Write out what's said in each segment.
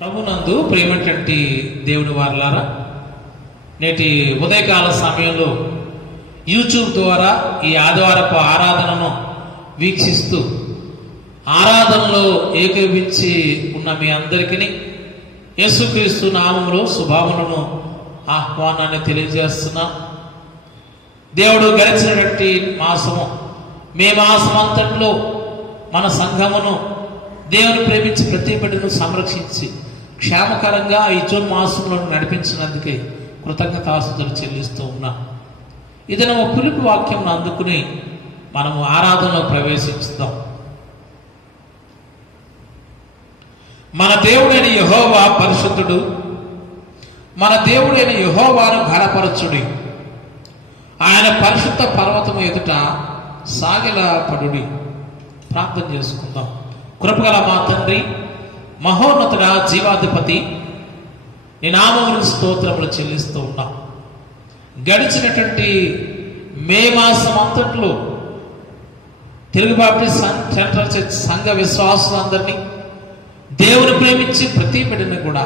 ప్రభునందు ప్రేమటువంటి దేవుని వారలారా, నేటి ఉదయకాల సమయంలో యూట్యూబ్ ద్వారా ఈ ఆదివారపు ఆరాధనను వీక్షిస్తూ ఆరాధనలో ఏకీభించి ఉన్న మీ అందరికీ యేసుక్రీస్తు నామములో శుభాములను ఆహ్వానాన్ని తెలియజేస్తున్నా. దేవుడు గడిచినటువంటి మాసము మే మాసం అంతట్లో మన సంఘమును దేవుని ప్రేమించి ప్రతి బిడ్డను సంరక్షించి క్షేమకరంగా ఈ జూన్ మాసంలో నడిపించినందుకే కృతజ్ఞతాస్తుతులు చెల్లిస్తూ ఉన్నా. ఇది నా పిలుపు వాక్యం అందుకుని మనము ఆరాధనలో ప్రవేశించుదాం. మన దేవుడైన యెహోవా పరిశుద్ధుడు, మన దేవుడైన యెహోవాను ఘనపరచుడి, ఆయన పరిశుద్ధ పర్వతము ఎదుట సాగిలపడుడి. ప్రార్థన చేసుకుందాం. కృపగల మా తండ్రి, మహోన్నతుడ, జీవాధిపతి, నీ నామములకు స్తోత్రములు చెల్లిస్తూ ఉన్నాం. గడిచినటువంటి మే మాసం అంతట్లో తెలుగు బాప్టిస్ట్ సెంట్రల్ చర్చ్ సంఘ విశ్వాసులందరినీ, దేవుని ప్రేమించి ప్రతి బిడ్డని కూడా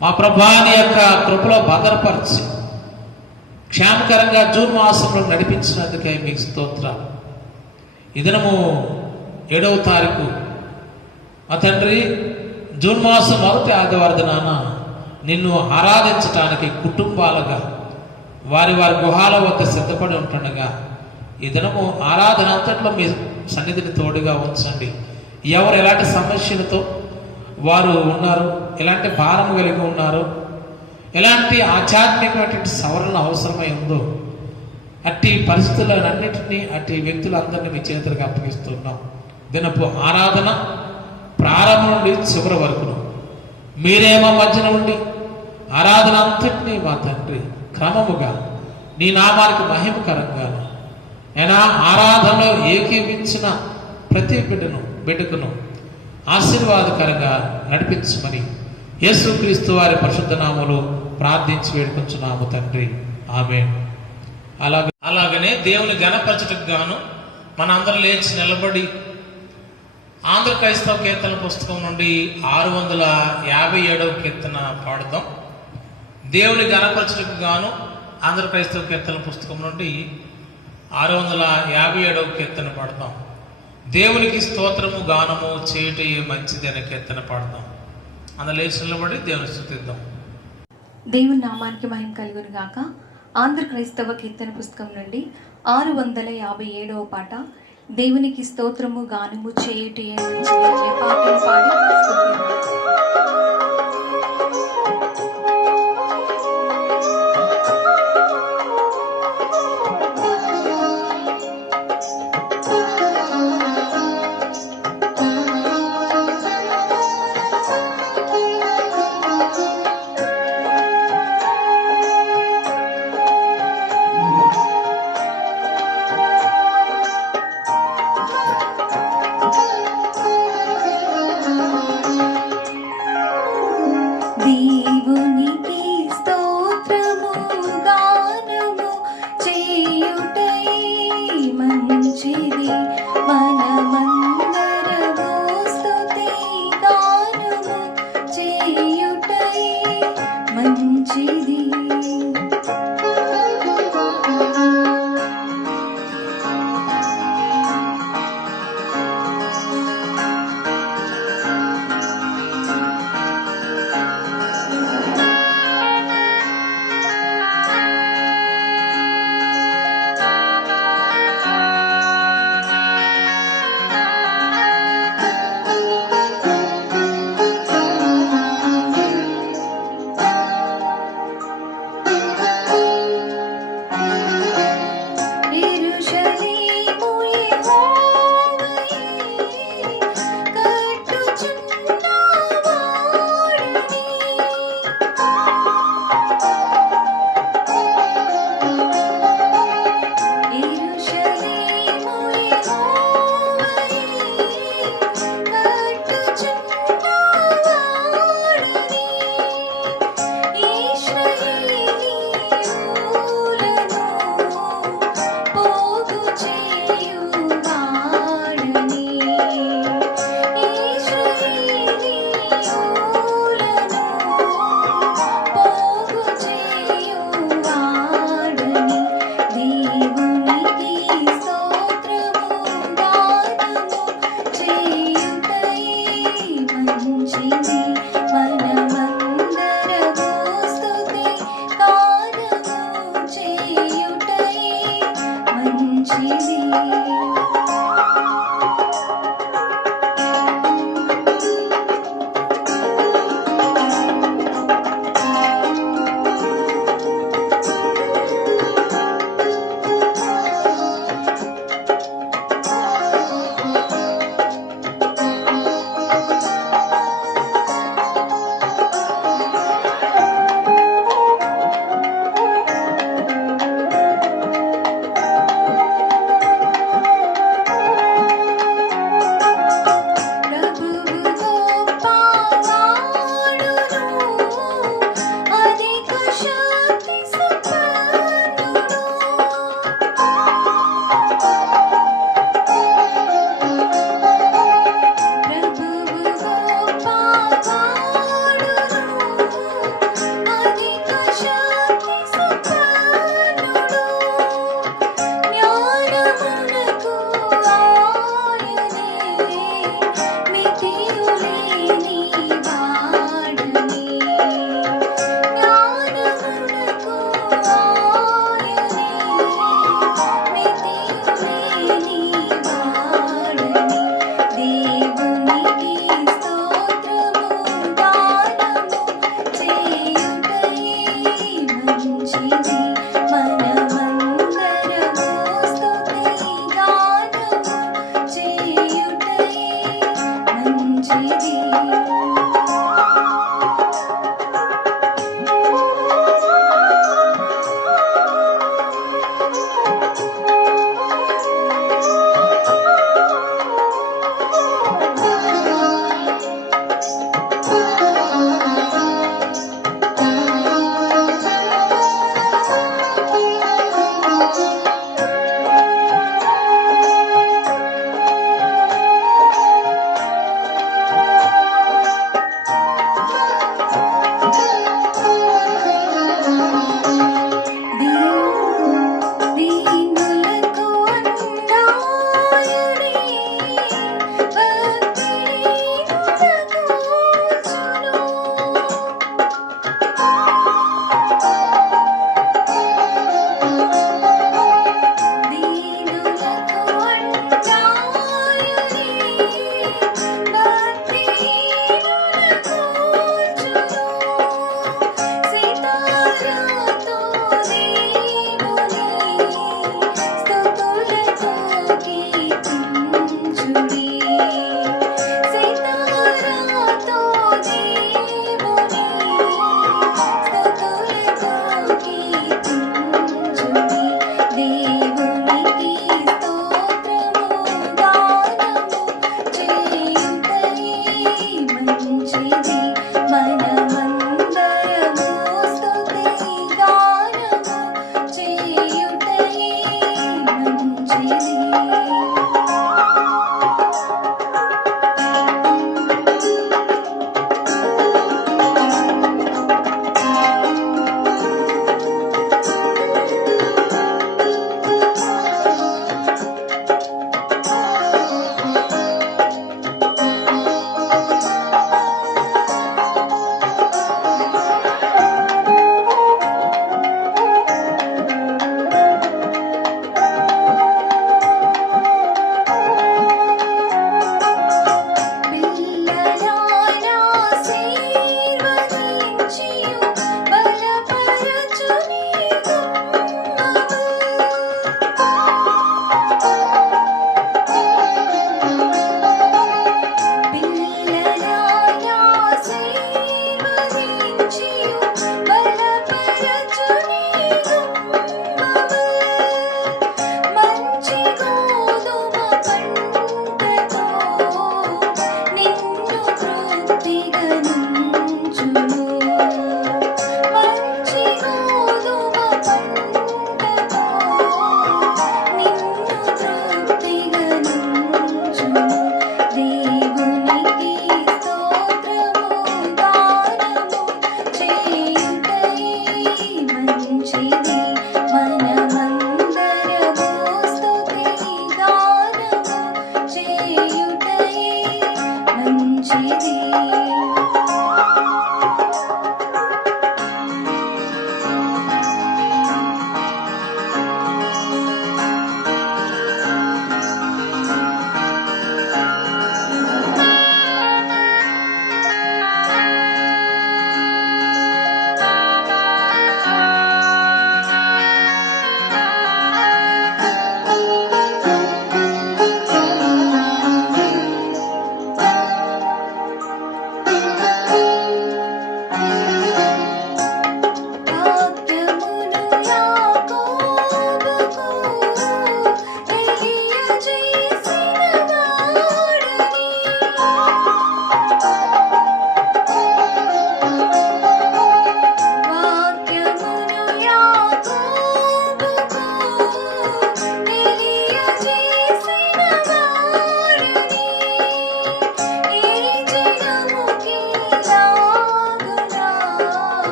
మా ప్రభాని యొక్క కృపలో భద్రపరిచి క్షేమకరంగా జూన్ మాసంలో నడిపించినందుకే మీకు స్తోత్రాలు. ఈ దినము 7వ తారీఖు మా తండ్రి, జూన్ మాసం మొదటి ఆదివారం దినాన నిన్ను ఆరాధించటానికి కుటుంబాలుగా వారి వారి గుహాల వద్ద సిద్ధపడి ఉంటుండగా ఈ దినము ఆరాధన అంతట్లో మీ సన్నిధిని తోడుగా ఉంచండి. ఎవరు ఎలాంటి సమస్యలతో వారు ఉన్నారు, ఎలాంటి భారం కలిగి ఉన్నారు, ఎలాంటి ఆధ్యాత్మికమైనటువంటి సవరణ అవసరమై ఉందో అట్టి పరిస్థితులన్నింటినీ అట్టి వ్యక్తులందరినీ మీ చేతులకు అప్పగిస్తున్నాం. దినపు ఆరాధన ప్రారంభం నుండి చివరి వరకును మీరేమో మధ్యన ఉండి ఆరాధన అంతటినీ మా తండ్రి క్రమముగా నీ నామానికి మహిమకరంగాను నేను ఆరాధనలో ఏకీవించిన ప్రతి బిడ్డకును ఆశీర్వాదకరంగా నడిపించమని యేసుక్రీస్తు వారి పరిశుద్ధ నామములో ప్రార్థించి వేడుకొంచున్నాము తండ్రి, ఆమేన్. అలాగనే దేవుని ఘనపరచుటకు గాను మనందరం లేచి నిలబడి ఆంధ్ర క్రైస్తవ కీర్తన పుస్తకం నుండి 657వ కీర్తన పాడుదాం. దేవుని ఘనపరచుటకు గాను ఆంధ్ర క్రైస్తవ కీర్తన పుస్తకం నుండి 657వ కీర్తన పాడదాం. దేవునికి స్తోత్రము గానము చేయుటే మంచిది అనే కీర్తన పాడదాం. అందులో లేచి నిలబడి దేవుని స్తుతిద్దాం. దేవుని నామానికి మహిమ కలుగును గాక. ఆంధ్ర క్రైస్తవ కీర్తన పుస్తకం నుండి 657వ పాట, దేవునికి స్తోత్రము గానము చేయుటే మంచిది అనే పాటను పాడి స్తుతిద్దాం.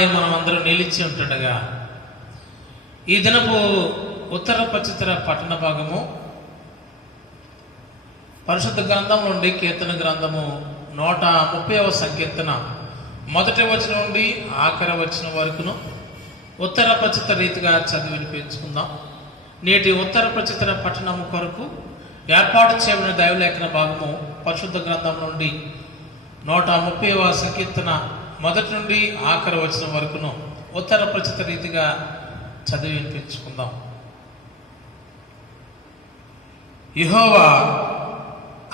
అలానే మనం అందరం నిలిచి ఉంటుండగా ఈ దినపు ఉత్తర పచిత్ర పట్టణ భాగము పరిశుద్ధ గ్రంథం నుండి కీర్తన గ్రంథము 130వ సంకీర్తన మొదటి వచనం నుండి ఆఖరి వచనం వరకును ఉత్తర పచిత్ర రీతిగా చదివి వినిపించుకుందాం. నేటి ఉత్తర పచిత్ర పట్టణము కొరకు ఏర్పాటు చేయబడిన దైవలేఖన భాగము పరిశుద్ధ గ్రంథం నుండి 130వ సంకీర్తన మొదటి నుండి ఆఖరి వచనం వరకును ఉత్తర పచిత్ర రీతిగా చదివి వినిపించుకుందాం. యెహోవా,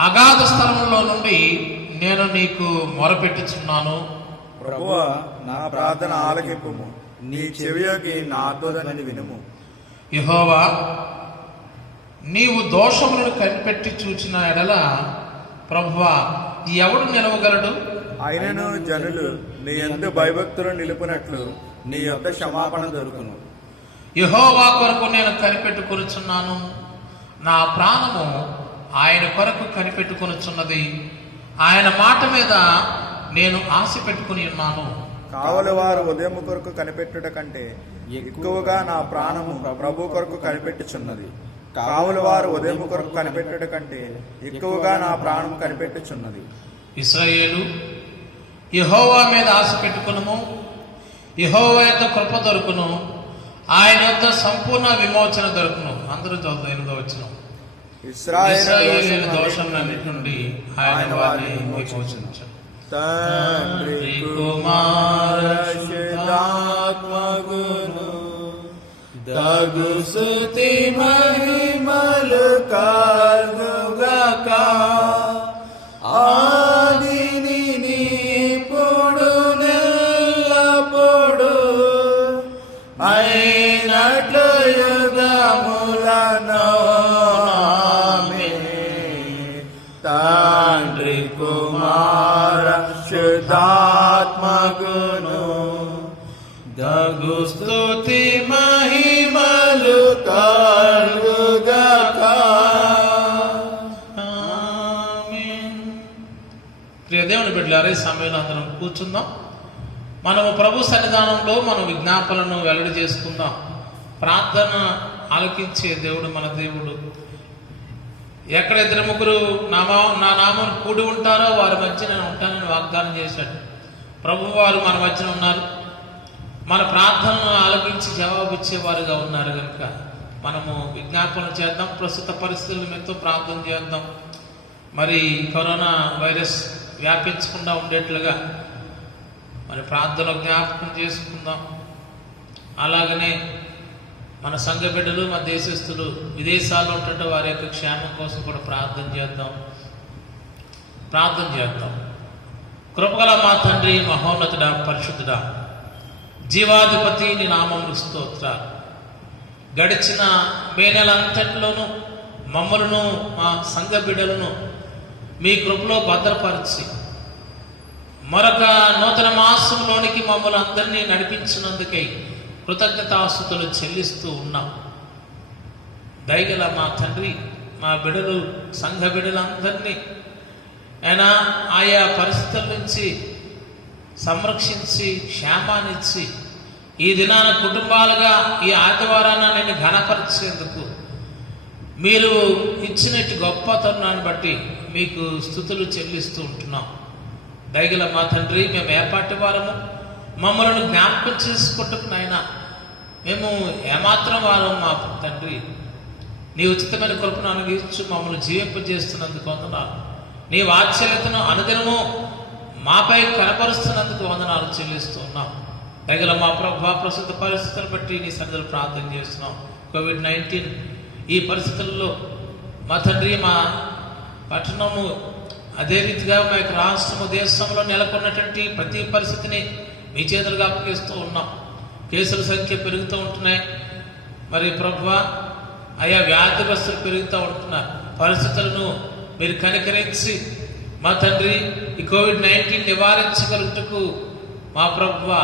అగాధ స్థలంలో నుండి నేను నీకు మొరపెట్టుచున్నాను. ప్రభువా, నా ప్రార్థన ఆలకింపుము, నీ చెవియొగ్గి నా ఆర్తోదని వినుము. యెహోవా, నీవు దోషములను కనిపెట్టి చూచిన ఎడల ప్రభువా ఎవడు నిలవగలడు? అయినను జనులు నీ యందు భయభక్తులు నిలుపునట్లు నీ యొద్ద క్షమాపణ దొరుకును. యెహోవా కొరకు నేను కనిపెట్టుకొనుచున్నాను, నా ప్రాణము ఆయన కొరకు కనిపెట్టుకొనుచున్నది. ఆయన మాట మీద నేను ఆశ పెట్టుకుని ఉన్నాను. కావలి వారు ఉదయం కొరకు కనిపెట్టుట కంటే ఎక్కువగా నా ప్రాణము ప్రభు కొరకు కనిపెట్టుచున్నది. కావలి వారు ఉదయం కొరకు కనిపెట్టుట కంటే ఎక్కువగా నా ప్రాణం కనిపెట్టుచున్నది. ఇశ్రాయేలు, యెహోవా మీద ఆశ పెట్టుకును, యెహోవా యొక్క కృప దొరుకును, ఆయన యొక్క సంపూర్ణ విమోచన దొరుకును. అందరూ చదువు 8వ వచనం. ఇశ్రాయేలు దోషములన్నిటి నుండి ఆయన వారిని విమోచించును. తండ్రి కుమార శుద్ధాత్మగును దగు స్తుతి మహిమలు కలుగాక. ఆదిని నీపుడు నెల్లప్పుడు అయినట్లు యుగములను. తండ్రి కుమార శుద్ధాత్మగును దగు స్తుతి మహిమలు కలుగాక. ఆమేన్. ప్రియ దేవుని బిడ్డలారా, ఈ సమయంలో అందరం కూర్చుందాం. మనము ప్రభు సన్నిధానంలో మన విజ్ఞాపనలను వెల్లడి చేసుకుందాం. ప్రార్థన ఆలకించే దేవుడు మన దేవుడు. ఎక్కడ 2-3 నా నామం కూడి ఉంటారో వారి మధ్య నేను ఉంటానని వాగ్దానం చేశాడు. ప్రభు వారు మన మధ్యన ఉన్నారు. మన ప్రార్థనను ఆలకించి జవాబు ఇచ్చేవారుగా ఉన్నారు కనుక మనము విజ్ఞాపన చేద్దాం. ప్రస్తుత పరిస్థితుల మీద ప్రార్థన చేద్దాం. మరి కరోనా వైరస్ వ్యాపించకుండా ఉండేట్లుగా మరి ప్రార్థన జ్ఞాపకం చేసుకుందాం. అలాగనే మన సంఘ బిడ్డలు, మన దేశస్తులు విదేశాల్లో ఉంటుంటే వారి యొక్క క్షేమం కోసం కూడా ప్రార్థన చేద్దాం. కృపగల మా తండ్రి, మహోన్నతుడా, పరిశుద్ధుడా, జీవాధిపతి, నీ నామములు స్తోత్రాలు. గడిచిన మే నెల అంతట్లోనూ మమ్మలను, మా సంఘ బిడ్డలను మీ కృపలో భద్రపరిచి మరొక నూతన మాసంలోనికి మమ్మల్ని అందరినీ నడిపించినందుకై కృతజ్ఞతాస్తుతులు చెల్లిస్తూ ఉన్నాం. దయగల మా తండ్రి, మా బిడ్డలు, సంఘ బిడ్డలందరినీ అయినా ఆయా పరిస్థితుల నుంచి సంరక్షించి క్షేమాన్నిచ్చి ఈ దినాన కుటుంబాలుగా ఈ ఆదివారాన నేను ఘనపరిచేందుకు మీరు ఇచ్చినట్టు గొప్ప తరుణాన్ని బట్టి మీకు స్తుతులు చెల్లిస్తూ ఉంటున్నాం. దయగల మా తండ్రి, మేము ఏపాటి వారము, మమ్మల్ని జ్ఞాపకం చేసుకుంటున్న నాయన మేము ఏమాత్రం వారం మా తండ్రి. నీ ఉచితమైన కృపను అనుగ్రహించు మమ్మల్ని జీవింపజేస్తున్నందుకు వందనాలు. నీ వాత్సల్యతను అనుదినము మాపై కనపరుస్తున్నందుకు వందనాలు చెల్లిస్తూ ఉన్నాం. దయగల మా ప్రభు, ప్రస్తుత పరిస్థితులను బట్టి నీ సన్నిధిలో ప్రార్థన చేస్తున్నాం. COVID-19 ఈ పరిస్థితుల్లో మా తండ్రి, మా పట్టణము, అదే రీతిగా మా యొక్క రాష్ట్రము, దేశంలో నెలకొన్నటువంటి ప్రతి పరిస్థితిని మీ చేతులుగా అప్పగిస్తూ ఉన్నాం. కేసుల సంఖ్య పెరుగుతూ ఉంటున్నాయి. మరి ప్రభువా, ఆయా వ్యాధిగ్రస్తులు పెరుగుతూ ఉంటున్నారు. పరిస్థితులను మీరు కనికరించి మా తండ్రి ఈ COVID-19 నివారించగలుగుటకు మా ప్రభువా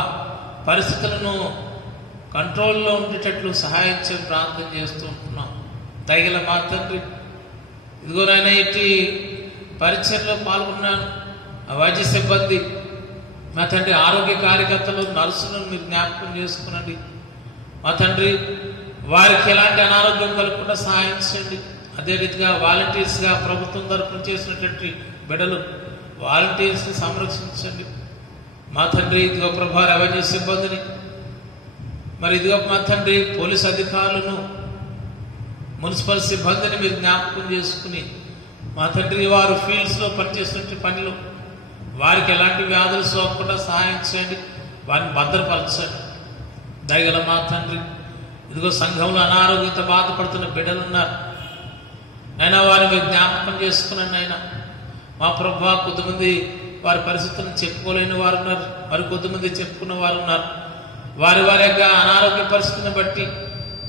పరిస్థితులను కంట్రోల్లో ఉండేటట్లు సహాయం చేసి ప్రార్థన చేస్తూ ఉంటున్నాం. దయగల మా తండ్రి, ఇదిగోనైనా ఇట్టి పరిచయంలో పాల్గొన్నాను. వైద్య సిబ్బంది మా తండ్రి ఆరోగ్య కార్యకర్తలు, నర్సులను మీరు జ్ఞాపకం చేసుకునండి. మా తండ్రి వారికి ఎలాంటి అనారోగ్యం కలగకుండా సహాయం చేయండి. అదే రీతిగా వాలంటీర్స్గా ప్రభుత్వం తరఫున చేసినటువంటి బిడ్డలు, వాలంటీర్స్ని సంరక్షించండి. మా తండ్రి ఇదిగో ప్రభా రెవెన్యూ సిబ్బందిని, మరి ఇదిగో మా తండ్రి పోలీస్ అధికారులను, మున్సిపల్ సిబ్బందిని మీరు జ్ఞాపకం చేసుకుని మా తండ్రి వారు ఫీల్డ్స్లో పనిచేస్తున్న పనిలో వారికి ఎలాంటి వ్యాధులు సోకకుండా సహాయం చేయండి. వారిని భద్రపరచండి. దయగల మా తండ్రి ఇదిగో సంఘంలో అనారోగ్యంతో బాధపడుతున్న బిడ్డలు ఉన్నారు. అయినా వారిని మీరు జ్ఞాపకం చేసుకున్నాను. అయినా మా ప్రభా కొద్దిమంది వారి పరిస్థితులను చెప్పుకోలేని వారు ఉన్నారు, మరి కొద్దిమంది చెప్పుకున్న వారు ఉన్నారు. వారి వారి యొక్క అనారోగ్య పరిస్థితిని బట్టి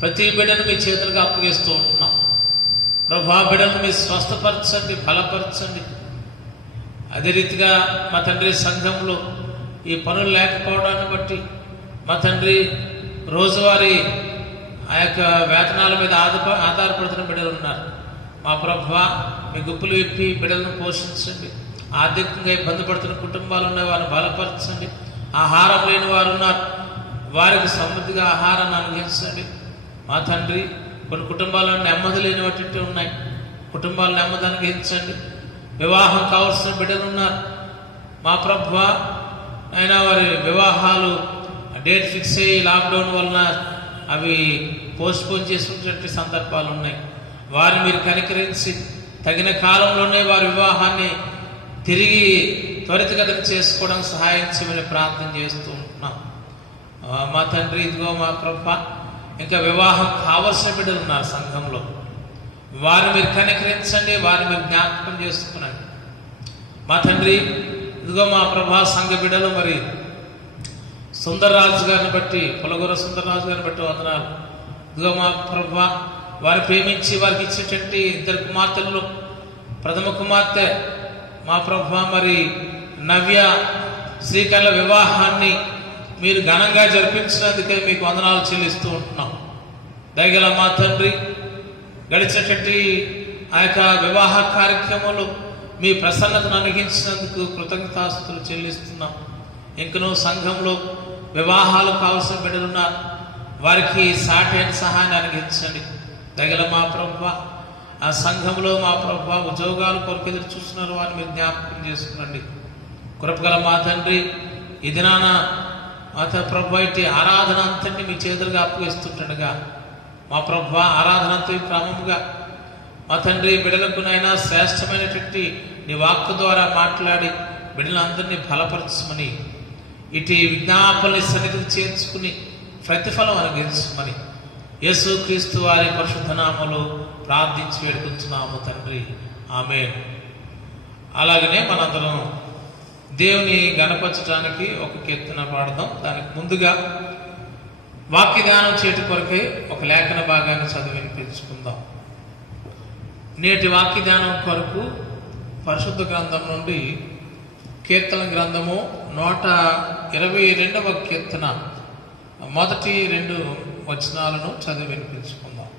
ప్రతి బిడ్డను మీ చేతులుగా అప్పగిస్తూ ఉంటున్నాం. ప్రభా బిడ్డను మీరు స్వస్థపరచండి, బలపరచండి. అదే రీతిగా మా తండ్రి సంఘంలో ఈ పనులు లేకపోవడాన్ని బట్టి మా తండ్రి రోజువారీ ఆ యొక్క వేతనాల మీద ఆధారపడుతున్న బిడ్డలు ఉన్నారు. మా ప్రభువా మీ గుప్పులు విప్పి బిడ్డలను పోషించండి. ఆర్థికంగా ఇబ్బంది పడుతున్న కుటుంబాలు ఉన్నాయి, వారిని బలపరచండి. ఆహారం లేని వారు ఉన్నారు, వారికి సమృద్ధిగా ఆహారాన్ని అనుగ్రహించండి. మా తండ్రి కొన్ని కుటుంబాలను నెమ్మది లేనివట్టి ఉన్నాయి, కుటుంబాలు నెమ్మది అనుగ్రహించండి. వివాహం కావాల్సిన బిడ్డలు ఉన్నారు. మా ప్రభువా అయినా వారి వివాహాలు డేట్ ఫిక్స్ అయ్యి లాక్డౌన్ వలన అవి పోస్ట్పోన్ చేసుకునేటువంటి సందర్భాలు ఉన్నాయి. వారిని మీరు కనికరించి తగిన కాలంలోనే వారి వివాహాన్ని తిరిగి త్వరితగతిన చేసుకోవడానికి సహాయం చేయమని ప్రార్థన చేస్తూ ఉంటున్నాం. మా తండ్రి ఇదిగో మా ప్రభువా ఇంకా వివాహం కావలసిన బిడ్డలు ఉన్నారు సంఘంలో, వారిని మీరు కనికరించండి, వారిని మీరు జ్ఞాపకం చేసుకునండి. మా తండ్రి ఇదిగో మా ప్రభా సంఘ బిడ్డలు మరి సుందర్రాజు గారిని బట్టి, పొలగూర సుందర్రాజు గారిని బట్టి వందనాలు. ఇదిగో మా ప్రభా వారు ప్రేమించి వారికి ఇచ్చేటువంటి 2 కుమార్తెలలో ప్రథమ కుమార్తె మా ప్రభా మరి నవ్య శ్రీకళ వివాహాన్ని మీరు ఘనంగా జరిపించినందుకే మీకు వందనాలు చెల్లిస్తూ ఉంటున్నాం. దయగల మా తండ్రి గడిచేటటువంటి ఆ యొక్క వివాహ కార్యక్రమంలో మీ ప్రసన్నతను అనుగించినందుకు కృతజ్ఞతాస్తులు చెల్లిస్తున్నాం. ఇంకనూ సంఘంలో వివాహాలు కావాల్సిన బిడ్డలున్నారు, వారికి సాటి అయిన సహాయాన్ని అనుగించండి. దయగల మా ప్రభువా ఆ సంఘంలో మా ప్రభువా ఉద్యోగాలు కొరకు ఎదురు చూస్తున్నారు, వారిని మీరు జ్ఞాపకం చేసుకునండి. కృపగల మా తండ్రి ఈ దినాన మా ప్రభు ఇటు ఆరాధన అంతటిని మీ చేతులుగా అప్పగిస్తుండగా మా ప్రభు ఆరాధన అంతా క్రమముగా మా తండ్రి బిడ్డలకునైనా శ్రేష్టమైనటువంటి నీ వాక్కు ద్వారా మాట్లాడి బిడ్డలందరినీ బలపరచమని, ఇటు విజ్ఞాపనని సన్నిధికి చేర్చుకుని ప్రతిఫలం అనుగ్రహించమని యేసు క్రీస్తు వారి పరిశుద్ధ నామములో ప్రార్థించి వేడుకుంటున్నాము తండ్రి, ఆమేన్. అలాగనే మనందరం దేవుని గణపరచడానికి ఒక కీర్తన పాడదాం. దానికి ముందుగా వాక్య ధ్యానం చేయటి కొరకై ఒక లేఖన భాగాన్ని చదివి వినిపించుకుందాం. నేటి వాక్య ధ్యానం కొరకు పరిశుద్ధ గ్రంథం నుండి కీర్తన గ్రంథము 122వ కీర్తన మొదటి 2 వచనాలను చదివి వినిపించుకుందాం.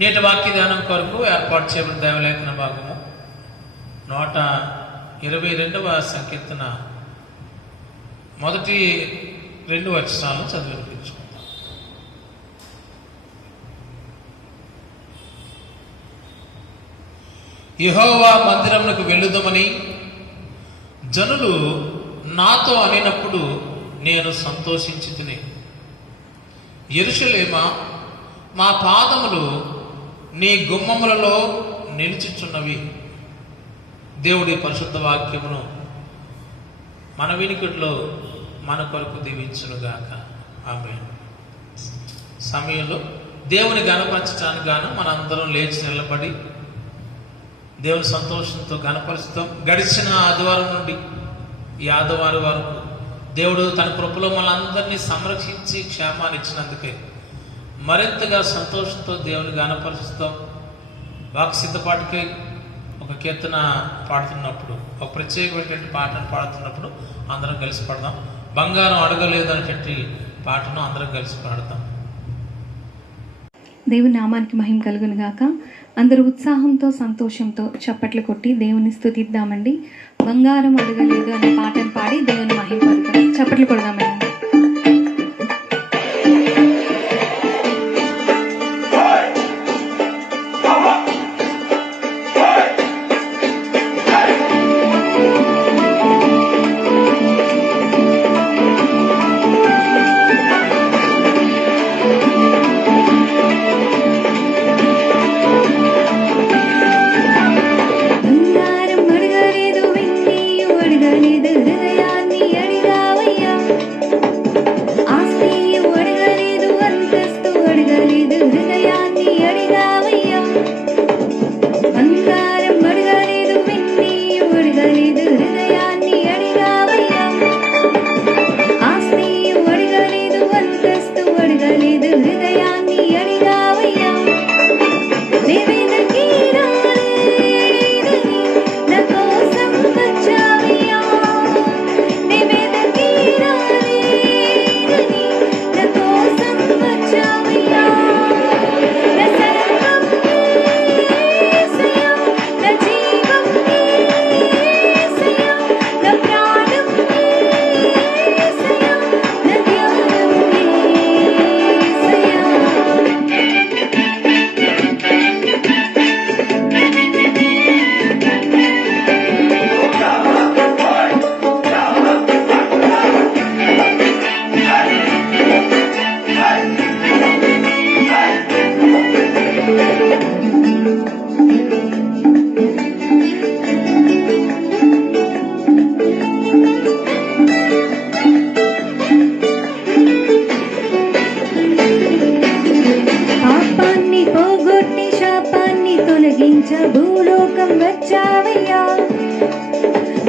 నేటి వాక్య ధ్యానం కొరకు ఏర్పాటు చేయబడిన దైవలేఖన భాగము 122వ సంకీర్తన మొదటి 2 వచనాలను చదివి వినిపించుకుందాం. యెహోవా మందిరమునకు వెళ్ళుదమని జనులు నాతో అనినప్పుడు నేను సంతోషించితిని. యెరూషలేమా, మా పాదములు నీ గుమ్మములలో నిలిచిచున్నవి. దేవుడి పరిశుద్ధ వాక్యమును మన వినికిడిలో మన కొరకు దీవించునుగాక, ఆమేన్. సమయంలో దేవుని గణపరచడానికి గాను మనందరం లేచి నిలబడి దేవుని సంతోషంతో గణపరుస్తాం. గడిచిన ఆదివారం నుండి ఈ ఆదివారం వరకు దేవుడు తన కృపలో మనందరినీ సంరక్షించి క్షేమాన్ని ఇచ్చినందుకే మరింతగా సంతోషంతో దేవుని గణపరుస్తాం. వాక్ సిద్ధపాటికి ఒక కీర్తన పాడుతున్నప్పుడు, ఒక ప్రత్యేకమైనటువంటి పాటను పాడుతున్నప్పుడు అందరం కలిసి పాడదాం. బంగారం అడగలేదు అనేటువంటి పాటను అందరం కలిసి పాడదాం. దేవుని నామానికి మహిమ కలుగును గాక. అందరూ ఉత్సాహంతో సంతోషంతో చప్పట్లు కొట్టి దేవుని స్తుతిద్దామండి. బంగారం అడగలేదు అనే పాటను పాడి దేవుని మహిమపడతాం. చప్పట్లు కొడదామండి. భూలోకం వచ్చావయ్యా,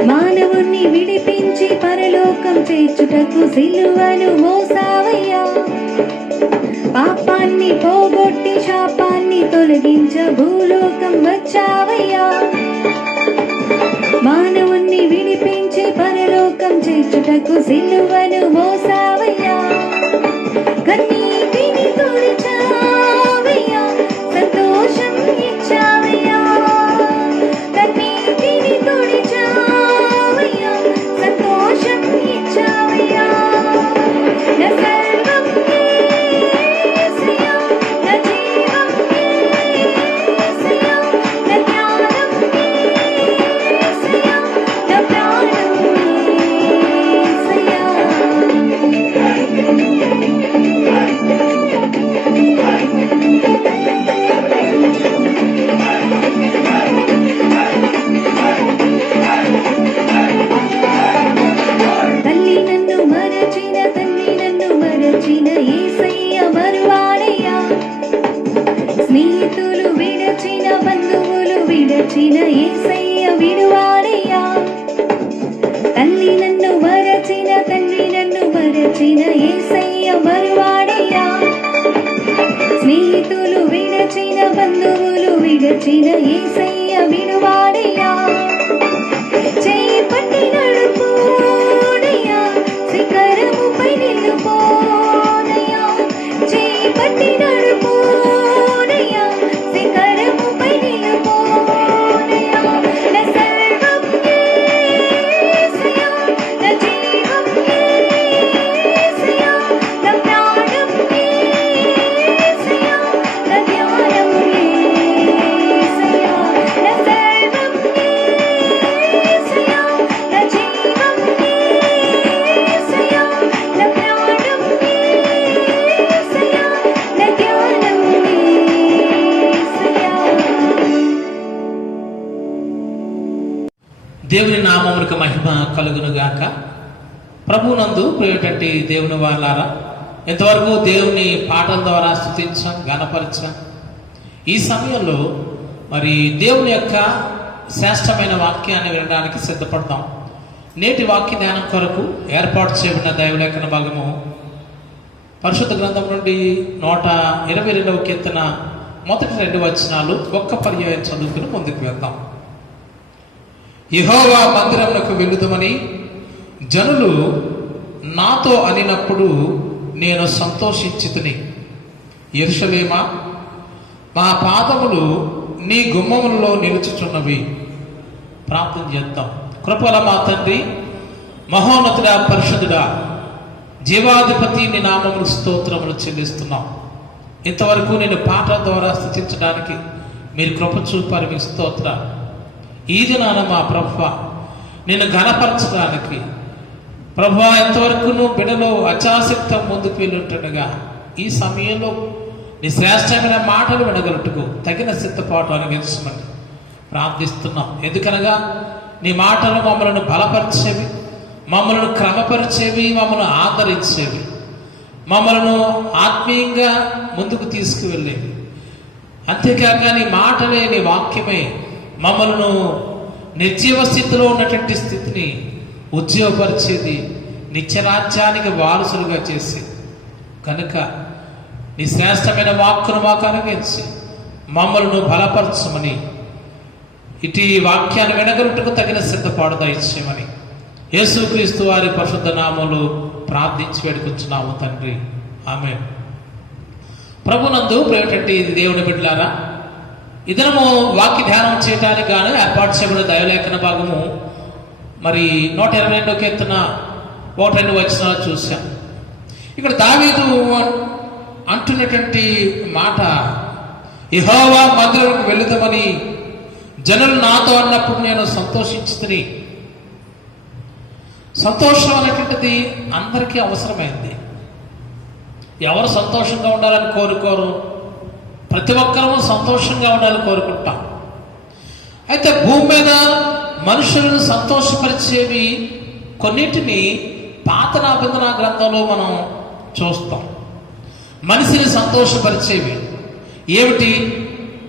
మానవుణ్ణి విడిపించి పరలోకం చేర్చుటకు సిలువను మోసావయ్యా. పాపాన్ని పోగొట్టి శాపాన్ని తొలగించ భూలోకం వచ్చావయ్యా, మానవుణ్ణి విడిపించి పరలోకం చేర్చుటకు సిలువను మోసావయ్యా. కన్నీటిని తుడిచావయ్యా, సంతోషం ఇచ్చావయ్యా. కన్నీటిని తుడిచావయ్యా, సంతోషం ఇచ్చావయ్యా. నా సర్వం యేసయ్యా, నా జీవం యేసయ్యా, నా జ్ఞానం యేసయ్యా, నా ప్రాణం యేసయ్యా. తల్లి నన్ను మరచిన, తల్లి నన్ను మరచిన యేసయ్య మరువాడయ్యా. స్నేహితులు విడచిన, బంధువులు విడచిన యేసయ్య విడువాడయ్యా. తల్లి నన్ను మరచిన, తల్లి నన్ను మరచిన యేసయ్య మరువాడయ్యా. స్నేహితులు విడచిన, బంధువులు విడచిన యేసయ్య విడువాడయ్యా. చేయి పట్టి నడుపునయ్యా, శిఖరముపై నిలుపునయ్యా. చేయి పట్టి నడుపునయ్యా, శిఖరముపై నిలుపునయ్యా. నా సర్వం యేసయ్యా, నా జీవం యేసయ్యా, నా ప్రాణం యేసయ్యా, నా ధ్యానం యేసయ్యా. నా సర్వం యేసయ్యా, నా జీవం యేసయ్యా, నా ప్రాణం యేసయ్యా, నా ధ్యానం యేసయ్యా. దేవుని నామమునకు మహిమ కలుగును గాక. ప్రభునందు ప్రియటువంటి దేవుని వాళ్ళారా, ఇంతవరకు దేవుని పాటల ద్వారా స్తుతించాం, గణపరిచాం. ఈ సమయంలో మరి దేవుని యొక్క శ్రేష్టమైన వాక్యాన్ని వినడానికి సిద్ధపడతాం. నేటి వాక్య ధ్యానం కొరకు ఏర్పాటు చేయబడిన దైవలేఖన భాగము పరిశుద్ధ గ్రంథం నుండి 122వ కీర్తన మొదటి 2 వచనాలు ఒక్క పర్యాయం చదువుకుని ముందుకు వెళ్దాం. యెహోవా మందిరమునకు వెళ్ళుదమని జనులు నాతో అనినప్పుడు నేను సంతోషించితిని. యెరూషలేమా, మా పాదములు నీ గుమ్మములలో నిలుచుచున్నవి. ప్రార్థన చేద్దాం. కృపల మా తండ్రి, మహోన్నతుడా, పరిశుద్ధుడా, జీవాధిపతి, నీ నామములు స్తోత్రములు చెల్లిస్తున్నాం. ఇంతవరకు నేను పాటల ద్వారా స్తుతించడానికి మీరు కృప చూపారు, మీకు స్తోత్ర. ఈ దినాన మా ప్రభువా నిన్ను ఘనపరచడానికి ప్రభువా ఎంతవరకు నువ్వు బిడలో అచాశక్తం ముందుకు వెళ్ళుంటుండగా ఈ సమయంలో నీ శ్రేష్టమైన మాటలు వినగలుగుటకు తగిన సిద్ధపాటు అనుగ్రహించమని ప్రార్థిస్తున్నాం. ఎందుకనగా నీ మాటలు మమ్మల్ని బలపరిచేవి, మమ్మల్ని క్రమపరిచేవి, మమ్మల్ని ఆదరించేవి, మమ్మల్ని ఆత్మీయంగా ముందుకు తీసుకువెళ్ళేవి. అంతేకాక నీ మాటలే, నీ వాక్యమే మమ్మల్ని నిర్జీవ స్థితిలో ఉన్నటువంటి స్థితిని ఉజ్జీవపరిచేది, నిత్యరాజ్యానికి వారసులుగా చేసేది. కనుక నీ శ్రేష్టమైన వాక్కును మాకు అనుగ్రహించి మమ్మల్ని బలపరచమని, ఇటు వాక్యాన్ని వినగలుగుటకు తగిన సిద్ధపాటు దయచేయమని యేసుక్రీస్తు వారి పరిశుద్ధ నామములో ప్రార్థించి వేడుకొచ్చున్నాము తండ్రి, ఆమేన్. ప్రభునందు ప్రియమైనటువంటి దేవుని బిడ్డలారా, ఈ దినము వాక్య ధ్యానం చేయడానికి గాను ఏర్పాటు చేయబడిన దైవలేఖన భాగము మరి 122వ కీర్తన 1-2 వచనాలు చూశాం. ఇక్కడ దావీదు అంటున్నటువంటి మాట, యెహోవా మందిరానికి వెళుదామని జనులు నాతో అన్నప్పుడు నేను సంతోషించుతుని. సంతోషం అనేటువంటిది అందరికీ అవసరమైంది. ఎవరు సంతోషంగా ఉండాలని కోరుకోరు? ప్రతి ఒక్కరూ సంతోషంగా ఉండాలని కోరుకుంటాం. అయితే భూమి మీద మనుషులను సంతోషపరిచేవి కొన్నిటిని పాత నిబంధన గ్రంథంలో మనం చూస్తాం. మనిషిని సంతోషపరిచేవి ఏమిటి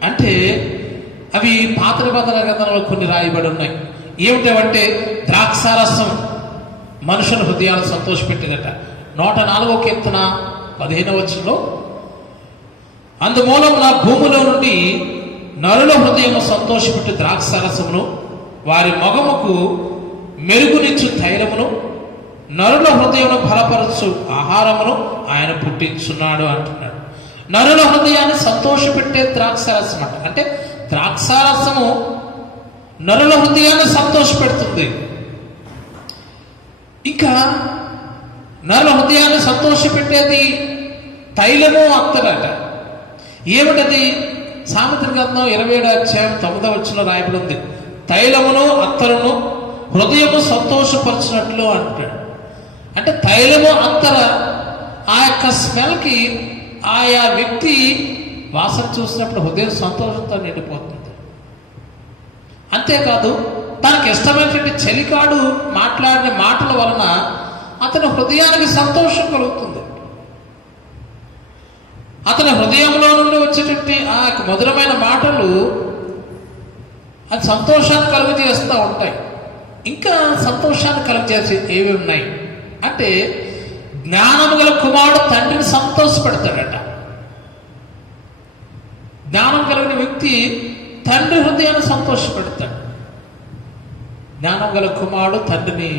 అంటే అవి పాత నిబంధన గ్రంథంలో కొన్ని రాయబడి ఉన్నాయి. ఏమిటంటే ద్రాక్షారసం మనుషుల హృదయాలను సంతోషపెట్టిందట. 104వ కీర్తన 15వ వచనంలో, అందుమూలమున భూమిలో నుండి నరుల హృదయము సంతోషపెట్టు ద్రాక్షారసమును, వారి మొగముకు మెరుగునిచ్చు తైలమును, నరుల హృదయమును బలపరచు ఆహారమును ఆయన పుట్టించున్నాడు అంటున్నాడు. నరుల హృదయాన్ని సంతోషపెట్టే ద్రాక్షారసం అంట. అంటే ద్రాక్షారసము నరుల హృదయాన్ని సంతోషపెడుతుంది. ఇంకా నరుల హృదయాన్ని సంతోషపెట్టేది తైలము, అత్తరట. ఏమిటది? సామెతల గ్రంథం 27వ అధ్యాయం 9వ వచనంలో రాయబడి ఉంది, తైలమును అత్తరును హృదయము సంతోషపరిచినట్లు అంటాడు. అంటే తైలము, అత్తర ఆ యొక్క స్మెల్కి ఆయా వ్యక్తి వాసన చూసినప్పుడు హృదయం సంతోషంతో నిండిపోతుంది. అంతేకాదు తనకి ఇష్టమైనటువంటి చెలికాడు మాట్లాడిన మాటల వలన అతని హృదయానికి సంతోషం కలుగుతుంది. అతని హృదయంలో నుండి వచ్చేటువంటి ఆ మధురమైన మాటలు అది సంతోషాన్ని కలుగజేస్తూ ఉంటాయి. ఇంకా సంతోషాన్ని కలుగజేసే ఏవి ఉన్నాయి అంటే, జ్ఞానము గల కుమారుడు తండ్రిని సంతోషపెడతాడట. జ్ఞానం కలిగిన వ్యక్తి తండ్రి హృదయాన్ని సంతోషపెడతాడు. జ్ఞానం గల కుమారుడు తండ్రిని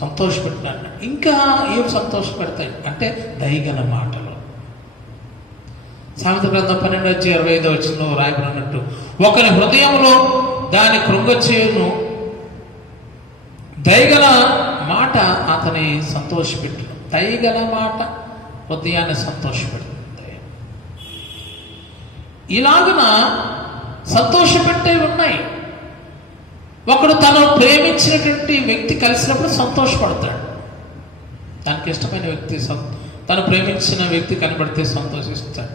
సంతోషపెట్టినాడు. ఇంకా ఏం సంతోషపెడతాయి అంటే దయగల మాటలు. సామెతల గ్రంథం 12:25 వచనంలో రాయబడినట్టు, ఒకరి హృదయంలో దాని కృంగచేయును, దయగల మాట అతని సంతోషపెట్టు. దయగల మాట హృదయాన్ని సంతోషపెడుతుంది. ఇలాగున సంతోషపెట్టేవి ఉన్నాయి. ఒకడు తను ప్రేమించినటువంటి వ్యక్తి కలిసినప్పుడు సంతోషపడతాడు. తనకి ఇష్టమైన వ్యక్తి, తను ప్రేమించిన వ్యక్తి కనబడితే సంతోషిస్తాడు.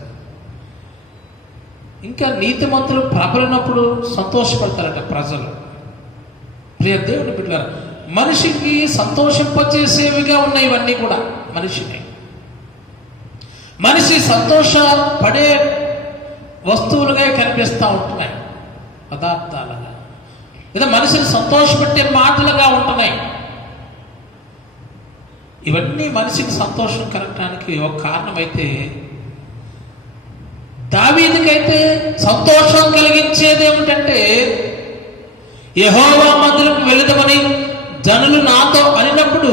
ఇంకా నీతిమంతులు ప్రబలినప్పుడు సంతోషపడతారట ప్రజలు. ప్రియ దేవుని బిడ్డలారా, మనిషికి సంతోషింపచేసేవిగా ఉన్నాయి ఇవన్నీ కూడా. మనిషి సంతోషపడే వస్తువులుగా కనిపిస్తూ ఉంటున్నాయి, పదార్థాలుగా, లేదా మనిషిని సంతోషపెట్టే మాటలుగా ఉంటున్నాయి. ఇవన్నీ మనిషికి సంతోషం కలగటానికి ఒక కారణమైతే, దావీదుకైతే సంతోషం కలిగించేది ఏమిటంటే, యెహోవా మందిరానికి వెళుదామని జనులు నాతో అనినప్పుడు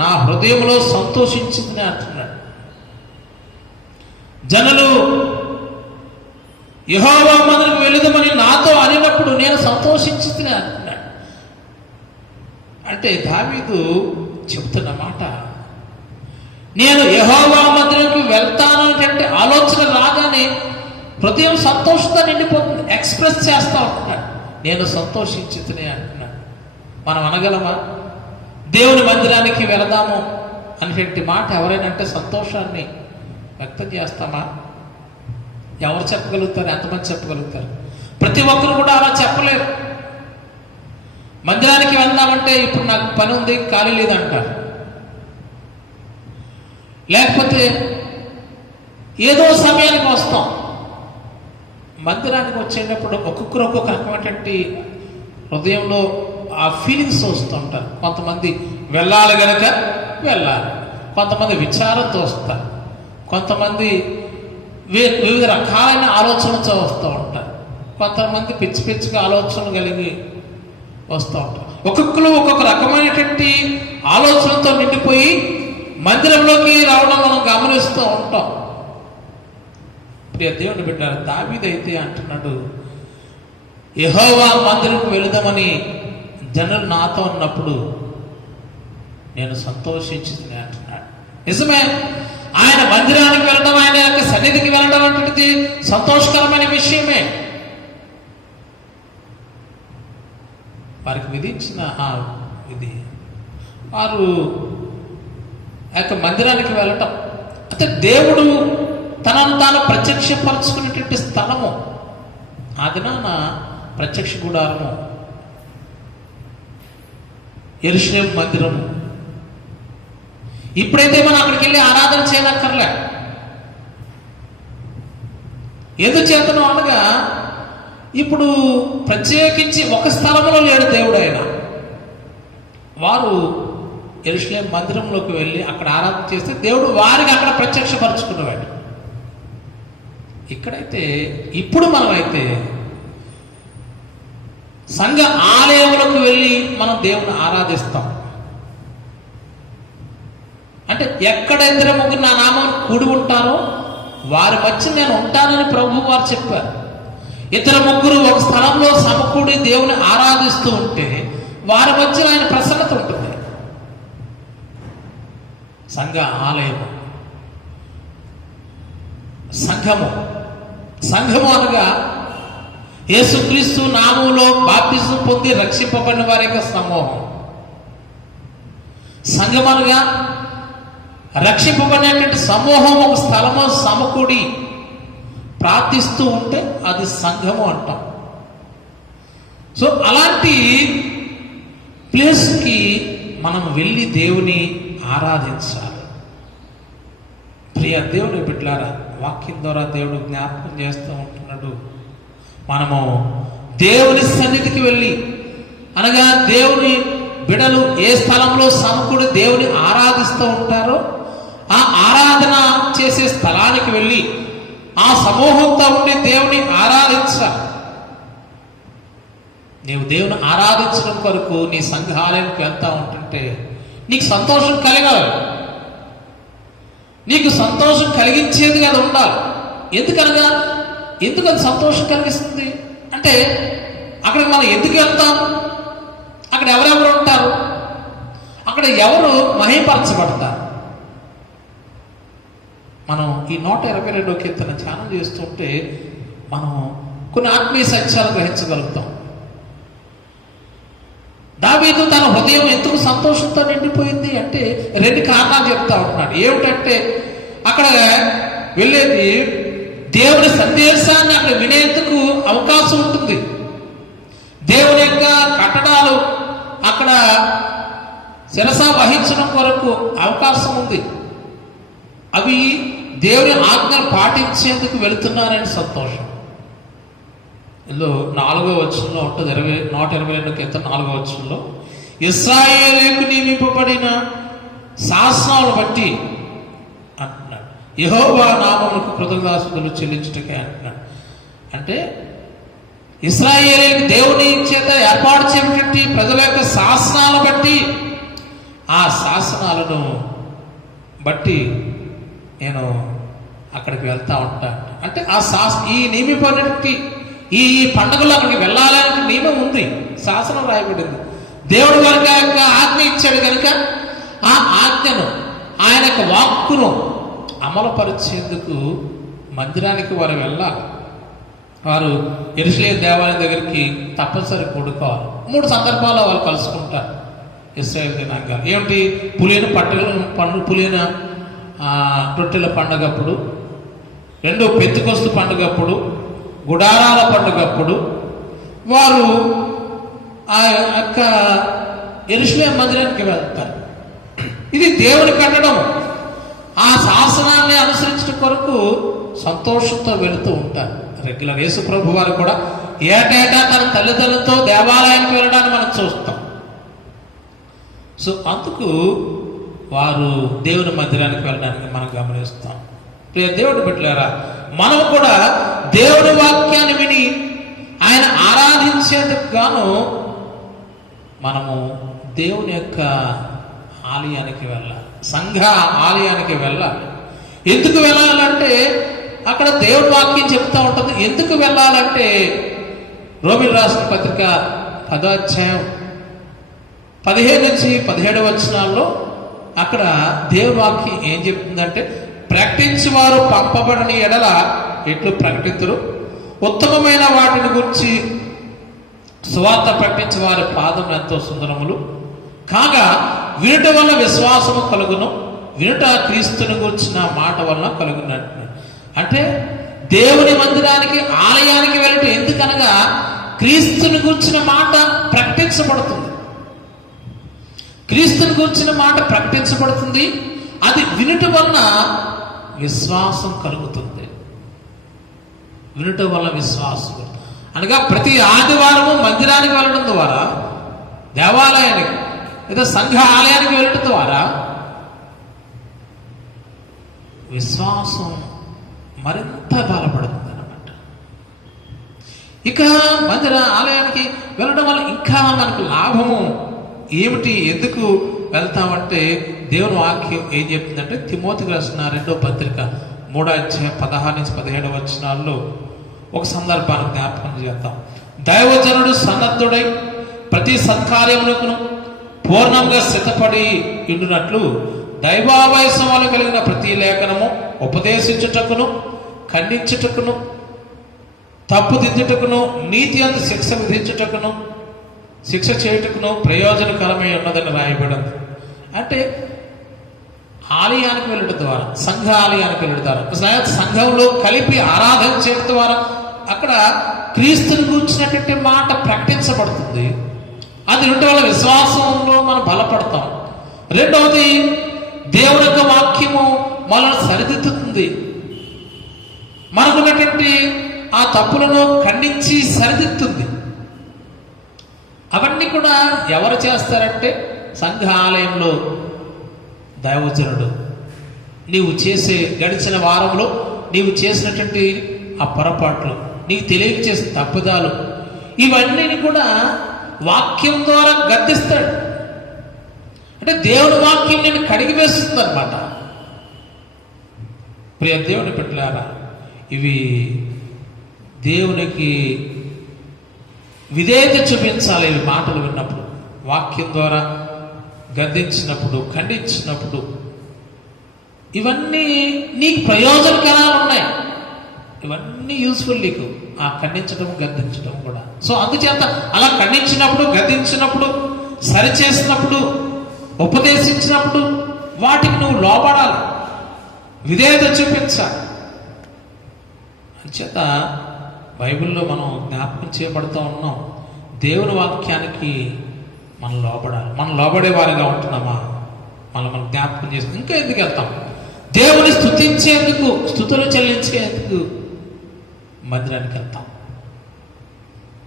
నా హృదయంలో సంతోషించిందని అంటున్నాడు. జనులు యెహోవా మందిరానికి వెళుదామని నాతో అనినప్పుడు నేను సంతోషించిందని అంటున్నాడు. అంటే దావీదు చెప్తున్న మాట, నేను యెహోవా మందిరానికి వెళ్తాను అంటే ఆలోచన రాగానే హృదయం సంతోషంతో నిండిపోతుంది. ఎక్స్ప్రెస్ చేస్తా ఉంటున్నాడు, నేను సంతోషించుతనే అంటున్నాడు. మనం అనగలమా దేవుని మందిరానికి వెళదాము అనేటువంటి మాట? ఎవరైనా అంటే సంతోషాన్ని వ్యక్తం చేస్తామా? ఎవరు చెప్పగలుగుతారు? ఎంతమంది చెప్పగలుగుతారు? ప్రతి ఒక్కరు కూడా అలా చెప్పలేరు. మందిరానికి వెళ్దామంటే ఇప్పుడు నాకు పని ఉంది, ఖాళీ లేదంటారు. లేకపోతే ఏదో సమయానికి వస్తాం. మందిరానికి వచ్చేటప్పుడు ఒక్కొక్కరు ఒక్కొక్క రకమైనటువంటి హృదయంలో ఆ ఫీలింగ్స్ వస్తూ ఉంటారు. కొంతమంది వెళ్ళాలి గనక వెళ్ళాలి, కొంతమంది విచారంతో వస్తారు, కొంతమంది వివిధ రకాలైన ఆలోచనలతో వస్తూ ఉంటారు, కొంతమంది పిచ్చి పిచ్చిగా ఆలోచనలు కలిగి వస్తూ ఉంటారు. ఒక్కొక్కరు ఒక్కొక్క రకమైనటువంటి ఆలోచనలతో నిండిపోయి మందిరంలోకి రావడం మనం గమనిస్తూ ఉంటాం. ప్రియ దేవుని బిడ్డలారా, దావీదైతే అంటున్నాడు, యెహోవా మందిరంకు వెళదామని జనులు నాతో ఉన్నప్పుడు నేను సంతోషించింది అంటున్నాడు. నిజమే, ఆయన మందిరానికి వెళ్ళడం, ఆయన యొక్క సన్నిధికి వెళ్ళడం అంటే సంతోషకరమైన విషయమే. వారికి విధించిన ఇది వారు యొక్క మందిరానికి వెళ్ళటం అంటే దేవుడు తనను తాను ప్రత్యక్షపరచుకునేటువంటి స్థలము. ఆ దినాన ప్రత్యక్ష గుడారము యెరూషలేము మందిరము. ఇప్పుడైతే మనం అక్కడికి వెళ్ళి ఆరాధన చేయనక్కర్లే. ఎందుచేతనో అనగా ఇప్పుడు ప్రత్యేకించి ఒక స్థలంలో లేడు దేవుడు. ఆయన వారు యెరూషలేము మందిరంలోకి వెళ్ళి అక్కడ ఆరాధన చేస్తే దేవుడు వారికి అక్కడ ప్రత్యక్షపరచుకున్నవాడు. ఇక్కడైతే ఇప్పుడు మనమైతే సంఘ ఆలయంలోకి వెళ్ళి మనం దేవుని ఆరాధిస్తాం. అంటే ఎక్కడ ఇద్దరు ముగ్గురు నా నామం కూడి ఉంటారో వారి మధ్య నేను ఉంటానని ప్రభువు వారు చెప్పారు. ఇద్దరు ముగ్గురు ఒక స్థలంలో సమకూడి దేవుని ఆరాధిస్తూ ఉంటే వారి మధ్య ఆయన ప్రసన్నత ఉంటుంది. సంఘ ఆలయము, సంఘము అనగా యేసుక్రీస్తు నామములో బాప్తిజం పొంది రక్షింపబడిన వారి యొక్క సమూహం. సంఘం అనగా రక్షింపబడినటువంటి సమూహం ఒక స్థలము సమకూడి ప్రార్థిస్తూ ఉంటే అది సంఘము అంటాం. సో అలాంటి ప్లేస్కి మనం వెళ్ళి దేవుని ఆరాధించాలి. ప్రియ దేవుని బిడ్డలారా, వాక్యం ద్వారా దేవుడు జ్ఞాపకం చేస్తూ ఉంటున్నాడు. మనము దేవుని సన్నిధికి వెళ్ళి, అనగా దేవుని బిడలు ఏ స్థలంలో సమకూడి దేవుని ఆరాధిస్తూ ఉంటారో ఆ ఆరాధన చేసే స్థలానికి వెళ్ళి ఆ సమూహంతో ఉండి దేవుని ఆరాధించాలి. నీవు దేవుని ఆరాధించడం కొరకు నీ సంఘాలయానికి వెళ్తా ఉంటుంటే నీకు సంతోషం కలగాలి. నీకు సంతోషం కలిగించేది కదా ఉండాలి. ఎందుకనగా ఎందుకు అది సంతోషం కలిగిస్తుంది అంటే అక్కడికి మనం ఎందుకు వెళ్తాం? అక్కడ ఎవరెవరు ఉంటారు? అక్కడ ఎవరు మహిమపరచబడతారు? మనం ఈ 122వ కీర్తన ధ్యానం చేస్తుంటే మనం కొన్ని ఆత్మీయ సత్యాలు గ్రహించగలుగుతాం. దావీదు తన హృదయం ఎందుకు సంతోషంతో నిండిపోయింది అంటే 2 కారణాలు చెప్తా ఉంటున్నాడు. ఏమిటంటే అక్కడ వెళ్ళేది దేవుని సందేశాన్ని అక్కడ వినేందుకు అవకాశం ఉంటుంది. దేవుని యొక్క కట్టడాలు అక్కడ శిరస వహించడం కొరకు అవకాశం ఉంది. అవి దేవుని ఆజ్ఞలు పాటించేందుకు వెళుతున్నారని సంతోషం. ఇందులో 4వ వచనంలో ఉంటుంది, 122 కీర్తన 4వ వచనంలో ఇశ్రాయేలుకు నియమింపబడిన శాసనాలను బట్టి అంటున్నాడు, యెహోవా నామమునకు కృతజ్ఞతాస్తుతులు చెల్లించుటకే అంటున్నాడు. అంటే ఇశ్రాయేలుకు దేవుని చేత ఏర్పాటు చేయబట్టి ప్రజల యొక్క శాసనాలను బట్టి, ఆ శాసనాలను బట్టి నేను అక్కడికి వెళ్తా ఉంటాను. అంటే ఆ ఈ నియమింపబడి ఈ పండుగలో అక్కడికి వెళ్ళాలనే నియమం ఉంది, శాసనం రాయబడింది. దేవుడు వారికి ఆ యొక్క ఆజ్ఞ ఇచ్చాడు కనుక ఆ ఆజ్ఞను, ఆయన యొక్క వాక్కును అమలుపరిచేందుకు మందిరానికి వారు వెళ్ళాలి. వారు యెరూషలేము దేవాలయం దగ్గరికి తప్పనిసరి కూడుకోవాలి. 3 సందర్భాల్లో వాళ్ళు కలుసుకుంటారు ఇశ్రాయేలు జనాంగాలు. ఏమిటి? పులిన రొట్టెల పండుగప్పుడు, 2 పెంతెకొస్తు పండుగప్పుడు, గుడారాల పండుగప్పుడు వారు ఆ యొక్క యెరూషలేము మందిరానికి వెళ్తారు. ఇది దేవుని కట్టడం. ఆ శాసనాన్ని అనుసరించడం కొరకు సంతోషంతో వెళుతూ ఉంటారు. రెగ్యులర్ యేసు ప్రభు వారు కూడా ఏటేటా తన తల్లిదండ్రులతో దేవాలయానికి వెళ్ళడాన్ని మనం చూస్తాం. సో అందుకు వారు దేవుని మందిరానికి వెళ్ళడానికి మనం గమనిస్తాం. ప్రియ దేవుడు బిడ్డలారా, మనం కూడా దేవుని వాక్యాన్ని విని ఆయన ఆరాధించేందుకు గాను మనము దేవుని యొక్క ఆలయానికి వెళ్ళాలి, సంఘ ఆలయానికి వెళ్ళాలి. ఎందుకు వెళ్ళాలంటే అక్కడ దేవుని వాక్యం చెప్తా ఉంటుంది. ఎందుకు వెళ్ళాలంటే రోమీయులకు రాసిన పత్రిక 10వ అధ్యాయం 15 నుంచి 17 వచనాల్లో అక్కడ దేవుని వాక్యం ఏం చెప్తుందంటే, ప్రకటించేవారు పంపబడని ఎడల ఎట్లు ప్రకటితురు, ఉత్తమమైన వాటిని గురించి సువార్త ప్రకటించే వారి పాదం ఎంతో సుందరములు కాగా వినుట వల్ల విశ్వాసము కలుగును, వినుట క్రీస్తుని గురించిన మాట వలన కలుగునట్టు. అంటే దేవుని మందిరానికి, ఆలయానికి వెళ్ళటం ఎందుకనగా క్రీస్తుని గురించిన మాట ప్రకటించబడుతుంది. క్రీస్తుని గురించిన మాట ప్రకటించబడుతుంది. అది వినుట వలన విశ్వాసం కలుగుతుంది. వినుట వల్ల విశ్వాసం అనగా ప్రతి ఆదివారము మందిరానికి వెళ్ళడం ద్వారా, దేవాలయానికి లేదా సంఘ ఆలయానికి వెళ్ళడం ద్వారా విశ్వాసం మరింత బలపడుతుంది అన్నమాట. ఇక మందిర ఆలయానికి వెళ్ళడం వల్ల ఇంకా మనకు లాభము ఏమిటి? ఎందుకు వెళ్తామంటే దేవుని వాక్యం ఏం చెప్తుందంటే, తిమోతికి రాసిన 2వ పత్రిక 3వ అధ్యాయం 16 నుంచి 17 వచనాల్లో ఒక సందర్భాన్ని జ్ఞాపకం చేద్దాం. దైవజనుడు సన్నద్ధుడై ప్రతి సత్కార్యమునకును పూర్ణంగా సిద్ధపడి ఉండునట్లు దైవావేశములు కలిగిన ప్రతి లేఖనము ఉపదేశించుటకును, ఖండించుటకును, తప్పుదిద్దుటకును, నీతి అందు శిక్ష విధించుటకును, శిక్ష చేయుటకును ప్రయోజనకరమై ఉన్నదని రాయబడింది. అంటే ఆలయానికి వెళ్ళడం ద్వారా, సంఘ ఆలయానికి వెళ్ళడం ద్వారా, సంఘంలో కలిపి ఆరాధన చేయడం ద్వారా అక్కడ క్రీస్తుని గురించినటువంటి మాట ప్రకటించబడుతుంది. అది వినటం వల్ల విశ్వాసంలో మనం బలపడతాం. రెండవది, దేవుని యొక్క వాక్యము మనల్ని సరిదిద్దుతుంది. మనకున్నటువంటి ఆ తప్పులను ఖండించి సరిదిద్దుతుంది. అవన్నీ కూడా ఎవరు చేస్తారంటే సంఘ ఆలయంలో దైవజనుడు. నీవు చేసే గడిచిన వారంలో నీవు చేసినటువంటి ఆ పొరపాట్లు, నీకు తెలియక చేసిన తప్పుదాలు, ఇవన్నీ కూడా వాక్యం ద్వారా గద్దిస్తాడు. అంటే దేవుని వాక్యం నేను కడిగి వేస్తుంది అనమాట. ప్రియ దేవుని బిడ్డలారా, ఇవి దేవునికి విధేయత చూపించాలి. ఇవి మాటలు విన్నప్పుడు, వాక్యం ద్వారా గద్దించినప్పుడు, ఖండించినప్పుడు ఇవన్నీ నీకు ప్రయోజనకరాలు ఉన్నాయి. ఇవన్నీ యూస్ఫుల్ నీకు, ఆ ఖండించడం గద్దించడం కూడా. సో అందుచేత అలా ఖండించినప్పుడు, గద్దించినప్పుడు, సరిచేసినప్పుడు, ఉపదేశించినప్పుడు వాటికి నువ్వు లోబడాలి, విధేయత చూపించాలి. అంచేత బైబిల్లో మనం జ్ఞాపకం చేయబడుతూ ఉన్నాం, దేవుని వాక్యానికి మనం లోబడాలి. మనం లోబడే వారిగా ఉంటున్నామా? మనం జ్ఞాపకం చేసి ఇంకా ఎందుకు వెళ్తాం? దేవుని స్తుతించేందుకు, స్తుతులు చెల్లించేందుకు మందిరానికి వెళ్తాం.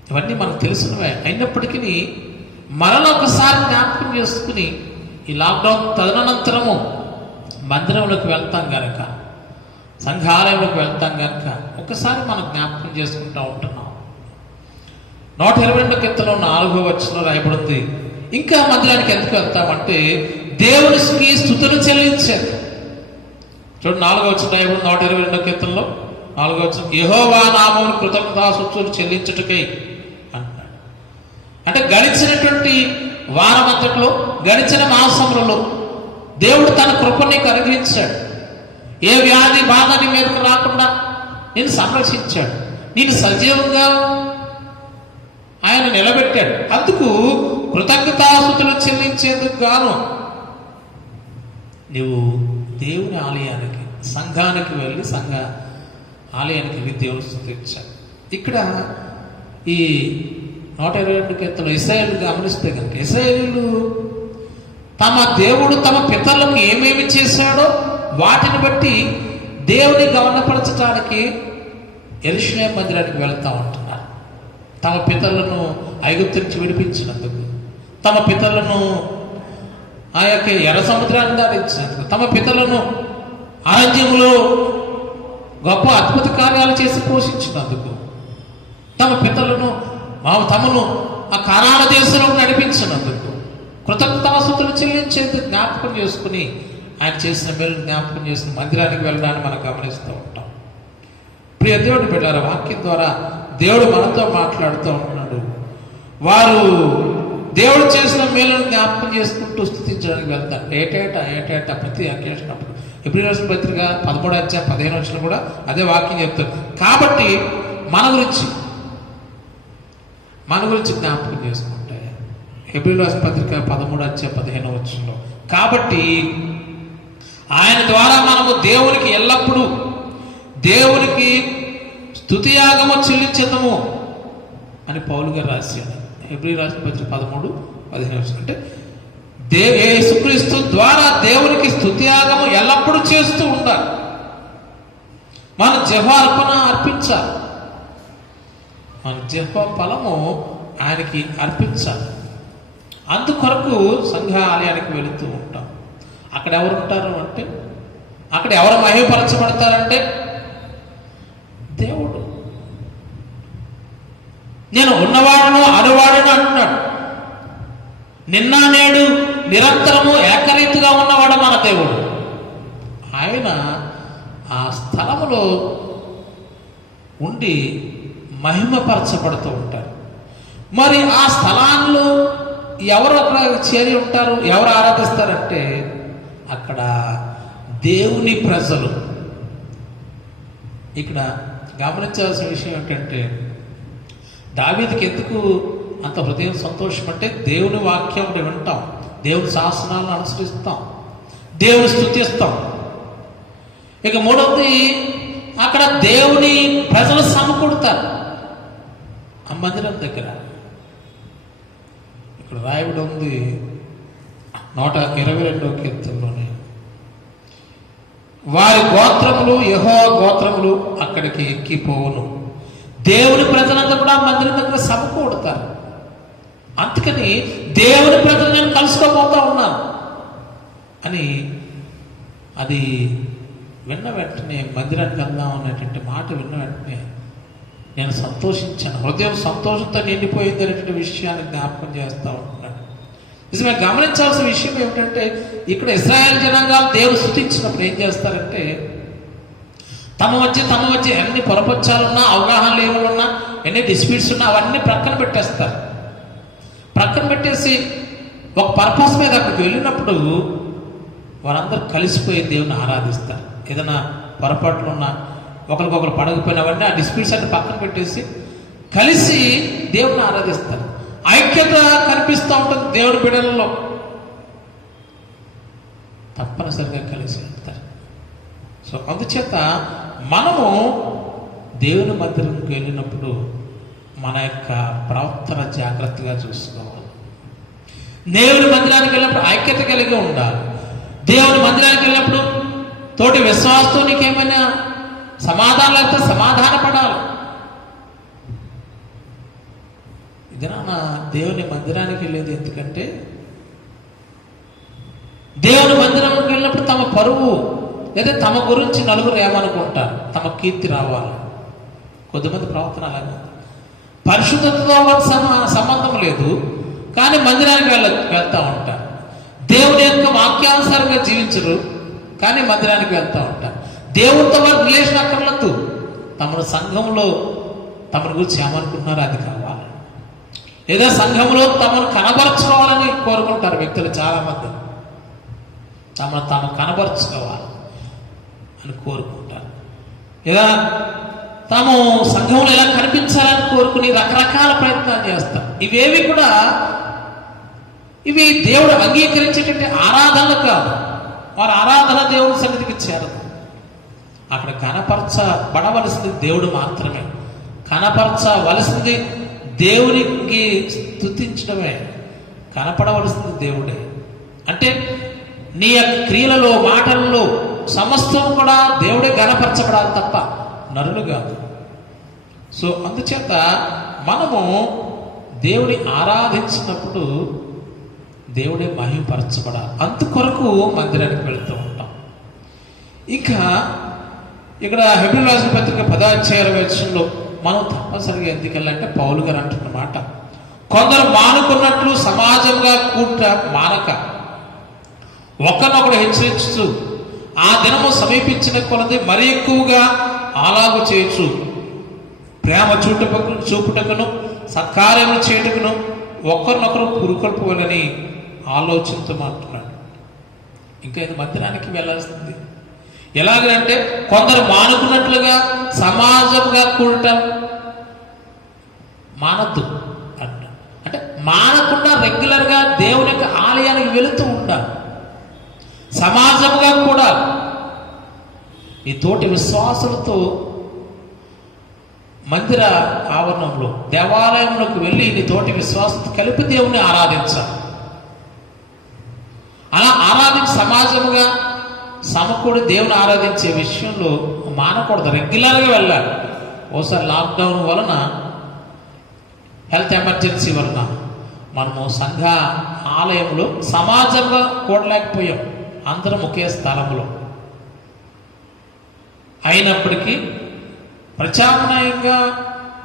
ఇవన్నీ మనకు తెలిసినవే అయినప్పటికీ మరలా ఒకసారి జ్ఞాపకం చేసుకుని ఈ లాక్డౌన్ తదనంతరము మందిరంలోకి వెళ్తాం కనుక, సంఘాలయంలోకి వెళ్తాం కనుక ఒకసారి మనం జ్ఞాపకం చేసుకుంటూ ఉంటున్నాం. 122 కీర్తనలో 4వ వచనంలో రాయబడింది, ఇంకా మందిరానికి ఎందుకు వెళ్తామంటే దేవునికి స్తుతులు చెల్లించారు. చూడండి 4వ వచనం రాయబడింది 122 కీర్తనలో 4వ వచనం, యెహోవా నామమును కృతజ్ఞతాస్తుతులు చెల్లించుటకై అంటున్నాడు. అంటే గడిచినటువంటి వారమంతట్లో గడిచిన మాసములలో దేవుడు తన కృపని అనుగ్రహించాడు. ఏ వ్యాధి బాధ నీ మీదకు రాకుండా నేను సంరక్షించాడు. నేను సజీవంగా ఆయన నిలబెట్టాడు. అందుకు కృతజ్ఞతాస్తుతులు చెల్లించేందుకు గాను నువ్వు దేవుని ఆలయానికి, సంఘానికి వెళ్ళి సంఘ ఆలయానికి వెళ్ళి దేవుని స్తుతించాలి. ఇక్కడ ఈ 122 కీర్తనలు ఇశ్రాయేలు గమనిస్తే కనుక ఇశ్రాయేలు తమ దేవుడు తమ పితరులకు ఏమేమి చేశాడో వాటిని బట్టి దేవుని గమనపరచడానికి యెరూషలేము మందిరానికి వెళ్తూ ఉంటున్నారు. తమ పితరులను ఐగుప్తు నుంచి విడిపించినందుకు, తమ పితరులను ఆ యొక్క ఎర్ర సముద్రాన్ని దాటించినందుకు, తమ పితరులను అరణ్యములో గొప్ప అద్భుత కార్యాలు చేసి పోషించినందుకు, తమ పితరులను తమను ఆ కనాన దేశంలో నడిపించినందుకు కృతజ్ఞతాస్తుతులు చెల్లించేందుకు జ్ఞాపకం చేసుకుని ఆయన చేసిన మేలు జ్ఞాపకం చేసిన మందిరానికి వెళ్ళడాన్ని మనం గమనిస్తూ ఉంటాం. ప్రియ దేవుడు బిడ్డలారా, వాక్యం ద్వారా దేవుడు మనతో మాట్లాడుతూ ఉంటున్నాడు. వారు దేవుడు చేసిన మేలును జ్ఞాపకం చేసుకుంటూ స్తుతించడానికి వెళ్తారు. ఏటేటా ప్రతి అకేషన్ అప్పుడు. ఎబ్రియలు రాసిన పత్రిక 13:15 కూడా అదే వాక్యం చెప్తారు. కాబట్టి మన గురించి జ్ఞాపకం చేసుకుంటే ఎబ్రియలు రాసిన పత్రిక 13:15 కాబట్టి ఆయన ద్వారా మనము దేవునికి ఎల్లప్పుడూ దేవునికి స్తుతియాగము చెల్లించదము అని పౌలు గారు రాశాడు. ఎబ్రియలు రాసిన పత్రిక 13:15 అంటే యేసుక్రీస్తు ద్వారా దేవునికి స్తుతియాగము ఎల్లప్పుడూ చేస్తూ ఉండాలి. మన జిహ్వ అర్పణ అర్పించాలి. మన జిహ్వ ఫలము ఆయనకి అర్పించాలి. అందుకొరకు సంఘ ఆలయానికి వెళుతూ ఉంటాం. అక్కడ ఎవరు ఉంటారు అంటే, అక్కడ ఎవరు మహిమపరచబడతారంటే దేవుడు. నేను ఉన్నవాడును అనువాడును అంటున్నాడు. నిన్న నేడు నిరంతరము ఏకరీతిగా ఉన్నవాడు మన దేవుడు. ఆయన ఆ స్థలములో ఉండి మహిమపరచబడుతూ ఉంటారు. మరి ఆ స్థలాల్లో ఎవరు అక్కడ చేరి ఉంటారు, ఎవరు ఆరాధిస్తారంటే అక్కడ దేవుని ప్రజలు. ఇక్కడ గమనించాల్సిన విషయం ఏంటంటే, దావీదుకి ఎందుకు అంత హృదయం సంతోషం అంటే దేవుని వాక్యం వింటాం, దేవుని శాసనాలను అనుసరిస్తాం, దేవుని స్తుతిస్తాం. ఇక మూడవది, అక్కడ దేవుని ప్రజలు సమకూడతారు ఆ మందిరం దగ్గర. ఇక్కడ రాయబడి ఉంది 122వ కీర్తనలోనే, వారి గోత్రములు యెహోవా గోత్రములు అక్కడికి ఎక్కిపోవును. దేవుని ప్రజలంతా కూడా మందిరం దగ్గర సమకూడతారు. అందుకని దేవుని ప్రజలు నేను కలుసుకోబోతా ఉన్నాను అని అది విన్న వెంటనే మందిరానికి వెళ్దాం అనేటువంటి మాట విన్న వెంటనే నేను సంతోషించాను. హృదయం సంతోషంతో నిండిపోయింది అనేటువంటి విషయాన్ని జ్ఞాపకం చేస్తూ ఉంటున్నాను. నిజమే గమనించాల్సిన విషయం ఏమిటంటే, ఇక్కడ ఇశ్రాయేలు జనాంగాలు దేవుడు స్తుతించినప్పుడు ఏం చేస్తారంటే, తమ మధ్య ఎన్ని పొరపచ్చాలున్నా, అవగాహన లేవులున్నా, ఎన్ని డిస్ప్యూట్స్ ఉన్నా అవన్నీ ప్రక్కన పెట్టేస్తారు. ప్రక్కన పెట్టేసి ఒక పర్పస్ మీద అక్కడికి వెళ్ళినప్పుడు వారందరూ కలిసిపోయి దేవుని ఆరాధిస్తారు. ఏదైనా పొరపాట్లు ఉన్నా, ఒకరికొకరు పడకపోయినవన్నీ ఆ డిస్ప్యూట్స్ అన్ని పక్కన పెట్టేసి కలిసి దేవుని ఆరాధిస్తారు. ఐక్యత కనిపిస్తూ ఉంటుంది దేవుని బిడ్డలలో. తప్పనిసరిగా కలిసి వెళ్తారు. సో అందుచేత మనము దేవుని మందిరంకి వెళ్ళినప్పుడు మన యొక్క ప్రవర్తన జాగ్రత్తగా చూసుకోవాలి. దేవుని మందిరానికి వెళ్ళినప్పుడు ఐక్యత కలిగి ఉండాలి. దేవుని మందిరానికి వెళ్ళినప్పుడు తోటి విశ్వాసంతో నీకేమైనా సమాధానం లేకపోతే సమాధాన పడాలి. ఇది నా దేవుని మందిరానికి వెళ్ళేది ఎందుకంటే, దేవుని మందిరానికి వెళ్ళినప్పుడు తమ పరువు లేదా తమ గురించి నలుగురు ఏమనుకుంటారు, తమ కీర్తి రావాలి. కొద్దిమంది ప్రవర్తన అలాగే, పరిశుద్ధతతో సంబంధం లేదు కానీ మందిరానికి వెళ్తూ ఉంటారు. దేవుని యొక్క వాక్యానుసారంగా జీవించరు కానీ మందిరానికి వెళ్తూ ఉంటారు. దేవునితో వారికి రిలేషన్ అక్కర్లేదు. తమ సంఘంలో తమ గురించి ఏమనుకుంటున్నారో అది కావాలి. లేదా సంఘంలో తమను కనబరుచుకోవాలని కోరుకుంటారు వ్యక్తులు చాలామంది. తమను తాను కనబరుచుకోవాలి అని కోరుకుంటారు. లేదా తాము సంఘంలో ఎలా కనిపించాలని కోరుకుని రకరకాల ప్రయత్నాలు చేస్తారు. ఇవేవి కూడా ఇవి దేవుడు అంగీకరించేటటువంటి ఆరాధనలు కాదు. వారి ఆరాధన దేవుడి సన్నిధికి చేరదు. అక్కడ కనపరచబడవలసింది దేవుడు మాత్రమే. కనపరచవలసింది దేవునికి స్తుతించడమే. కనపడవలసింది దేవుడే. అంటే నీ యొక్క క్రియలలో, మాటలలో సమస్తం కూడా దేవుడే గణపరచబడాలి తప్ప నరులు కాదు. సో అందుచేత మనము దేవుని ఆరాధించినప్పుడు దేవుడే మహిమపరచబడాలి. అందుకొరకు మందిరానికి వెళుతూ ఉంటాం. ఇంకా ఇక్కడ హెబ్రీయులకు రాసిన పత్రిక 10:20 మనం తప్పనిసరిగా ఎందుకు వెళ్ళాలంటే పౌలు గారు అంటున్న మాట, కొందరు మానుకున్నట్లు సమాజంగా కూట మానక ఒకరినొకడు హెచ్చరించు, ఆ దినము సమీపించిన కొలది మరీ ఎక్కువగా అలాగు చేయొచ్చు, ప్రేమ చూపుటకును సత్కార్యములు చేయుటకును ఒకరినొకరు పురుకొల్పవాలని ఆలోచనతో మాట్లాడు. ఇంకా ఇది మందిరానికి వెళ్ళాల్సింది. ఎలాగంటే కొందరు మానుకున్నట్లుగా సమాజంగా కూడటం మానద్దు అంట. అంటే మానకుండా రెగ్యులర్గా దేవుని యొక్క ఆలయానికి వెళుతూ ఉండాలి. సమాజంగా కూడా ఈ తోటి విశ్వాసులతో మందిర ఆవరణంలో దేవాలయంలోకి వెళ్ళి నీ తోటి విశ్వాసంతో కలిపి దేవుని ఆరాధించాలి. అలా ఆరాధించి సమాజంగా సమకూడి దేవుని ఆరాధించే విషయంలో మానకూడదు. రెగ్యులర్గా వెళ్ళాలి. ఓసారి లాక్డౌన్ వలన, హెల్త్ ఎమర్జెన్సీ వలన మనము సంఘ ఆలయంలో సమాజంగా కూడలేకపోయాం. అందరం ఒకే స్థలంలో అయినప్పటికీ ప్రత్యామ్నాయంగా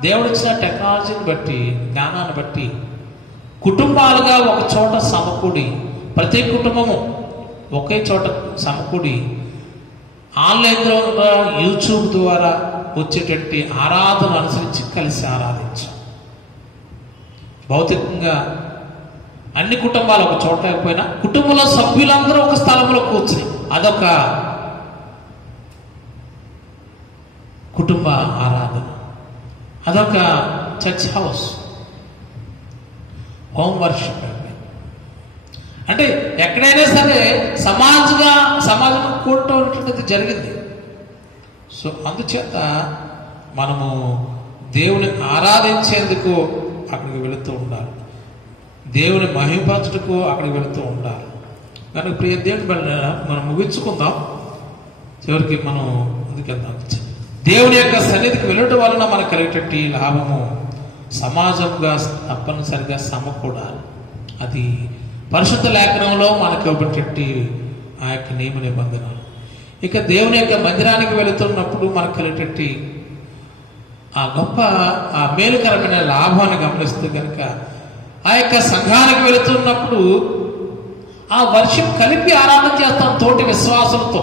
దేవుడిచ్చిన టెక్నాలజీని బట్టి, జ్ఞానాన్ని బట్టి కుటుంబాలుగా ఒక చోట సమకూడి, ప్రతి కుటుంబము ఒకే చోట సమకూడి ఆన్లైన్ ద్వారా, యూట్యూబ్ ద్వారా వచ్చేటటువంటి ఆరాధన అనుసరించి కలిసి ఆరాధించాం. భౌతికంగా అన్ని కుటుంబాలు ఒక చోట లేకపోయినా కుటుంబంలో సభ్యులందరూ ఒక స్థలంలో కూర్చుని అదొక కుటుంబ ఆరాధన, అదొక చర్చ్ హౌస్, హోమ్ వర్షిప్. అంటే ఎక్కడైనా సరే సమాజం కూడటం జరిగింది. సో అందుచేత మనము దేవుని ఆరాధించేందుకు అక్కడికి వెళుతూ ఉండాలి. దేవుని మహిమపరచుటకు అక్కడికి వెళుతూ ఉండాలి. కనుక ప్రియ దేవుని మనం ముగించుకుందాం. చివరికి మనం ముందుకెళ్దాం. దేవుని యొక్క సన్నిధికి వెళ్ళటం వలన మనకు కలిగేటట్టు లాభము సమాజంగా తప్పనిసరిగా సమకూడాలి. అది పరిశుద్ధ లేఖనంలో మనకు ఇవ్వబెట్టి ఆ యొక్క నియమ నిబంధనలు. ఇక దేవుని యొక్క మందిరానికి వెళుతున్నప్పుడు మనకు కలిగేటట్టు ఆ గొప్ప ఆ మేలుకరమైన లాభాన్ని గమనిస్తే కనుక ఆ యొక్క సంఘానికి వెళుతున్నప్పుడు ఆ వర్షం కలిపి ఆరాధన చేస్తాం తోటి విశ్వాసంతో.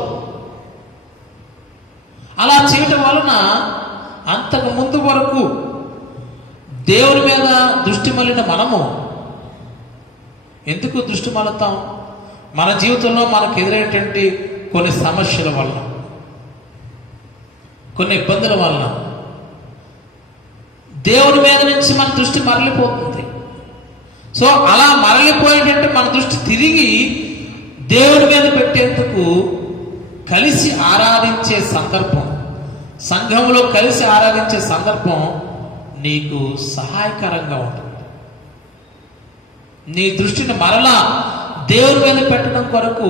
అలా చేయటం వలన అంతకు ముందు వరకు దేవుని మీద దృష్టి మళ్ళిన మనము ఎందుకు దృష్టి మళ్ళుతాం? మన జీవితంలో మనకు ఎదురైనటువంటి కొన్ని సమస్యల వలన, కొన్ని ఇబ్బందుల వలన దేవుని మీద నుంచి మన దృష్టి మరలిపోతుంది. సో అలా మరలిపోయేటట్టు మన దృష్టి తిరిగి దేవుని మీద పెట్టేందుకు కలిసి ఆరాధించే సందర్భం, సంఘంలో కలిసి ఆరాధించే సందర్భం నీకు సహాయకరంగా ఉంటుంది. నీ దృష్టిని మరలా దేవుని మీద పెట్టడం కొరకు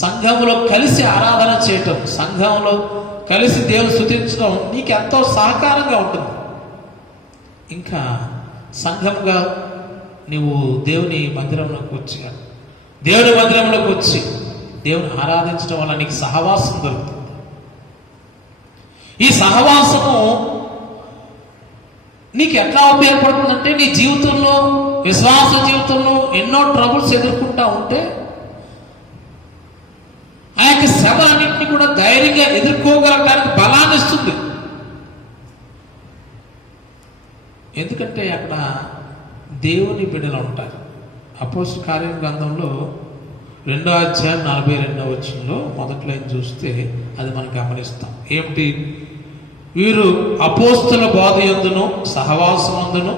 సంఘంలో కలిసి ఆరాధన చేయటం, సంఘంలో కలిసి దేవుని స్తుతించడం నీకు ఎంతో సహకారంగా ఉంటుంది. ఇంకా సంఘంగా నువ్వు దేవుని మందిరంలోకి వచ్చి దేవుని ఆరాధించడం వల్ల నీకు సహవాసం దొరుకుతుంది. ఈ సహవాసము నీకు ఎట్లా ఉపయోగపడుతుందంటే, నీ జీవితంలో, విశ్వాస జీవితంలో ఎన్నో ట్రబుల్స్ ఎదుర్కొంటా ఉంటే ఆ యొక్క శ్రమలన్నింటినీ కూడా ధైర్యంగా ఎదుర్కోగలగడానికి బలాన్ని ఇస్తుంది. ఎందుకంటే అక్కడ దేవుని బిడ్డలు ఉంటారు. అపోస్తల కార్యం గ్రంథంలో 2వ అధ్యాయం 42వ వచనంలో మొదటి లైన్ చూస్తే అది మనం గమనిస్తాం. ఏమిటి? వీరు అపోస్తల బోధ యందును సహవాసమందును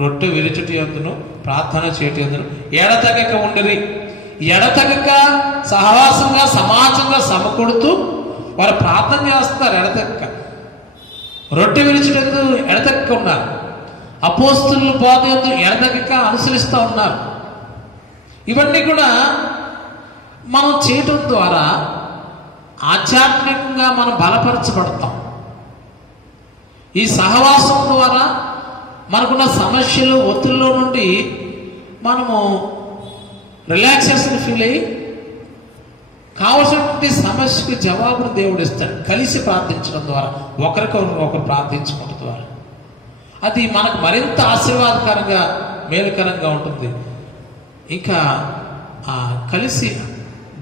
రొట్టె విరుచుటి యందును ప్రార్థన చేయటి యందును ఎడతెగక ఉండిరి. ఎడతెగక సహవాసంగా సమాజంగా సమకూడుతూ వారు ప్రార్థన చేస్తారు. ఎడతెగక రొట్టె విరుచుటందు ఎడతెగక ఉన్నారు. అపోస్తలుల బోధ యందు ఎడతెగక అనుసరిస్తూ ఉన్నారు. ఇవన్నీ కూడా మనం చేయటం ద్వారా ఆధ్యాత్మికంగా మనం బలపరచబడతాం. ఈ సహవాసం ద్వారా మనకున్న సమస్యలు ఒత్తిడిలో నుండి మనము రిలాక్సేషన్ ఫీల్ అయ్యి కావలసినటువంటి సమస్యకు జవాబును దేవుడు ఇస్తాడు. కలిసి ప్రార్థించడం ద్వారా, ఒకరు ప్రార్థించుకోవడం ద్వారా అది మనకు మరింత ఆశీర్వాదకరంగా మేలుకరంగా ఉంటుంది. ఇంకా కలిసి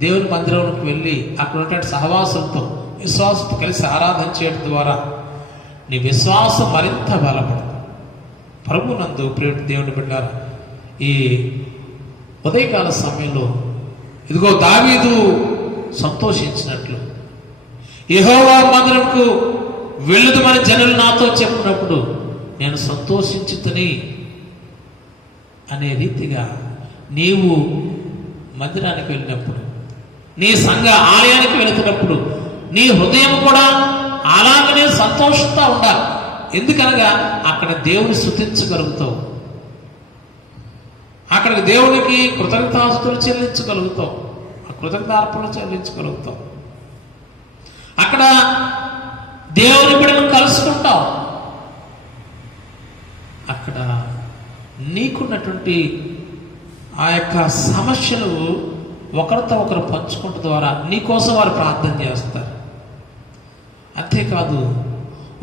దేవుని మందిరంలోకి వెళ్ళి అక్కడ ఉన్నటువంటి సహవాసంతో విశ్వాసంతో కలిసి ఆరాధన చేయడం ద్వారా నీ విశ్వాసం మరింత బలపడుతుంది. ప్రభునందు ప్రియుడు దేవుని బిడ్డారా, ఈ ఉదయకాల సమయంలో ఇదిగో దావీదు సంతోషించినట్లు యెహోవా మందిరంకు వెళ్ళుదమని జనులు నాతో చెప్పినప్పుడు నేను సంతోషించుతని అనే రీతిగా నీవు మందిరానికి వెళ్ళినప్పుడు, నీ సంఘ ఆలయానికి వెళుతున్నప్పుడు నీ హృదయం కూడా అలాగనే సంతోషంతో ఉండాలి. ఎందుకనగా అక్కడ దేవుని స్తుతించగలుగుతావు, అక్కడికి దేవునికి కృతజ్ఞతాస్తుతులు చెల్లించగలుగుతావు, కృతజ్ఞతార్పణలు చెల్లించగలుగుతావు. అక్కడ దేవుని బిడ్డను కలుసుకుంటావు. అక్కడ నీకున్నటువంటి ఆ యొక్క సమస్యలు ఒకరితో ఒకరు పంచుకుంట ద్వారా నీకోసం వారు ప్రార్థన చేస్తారు. అంతేకాదు,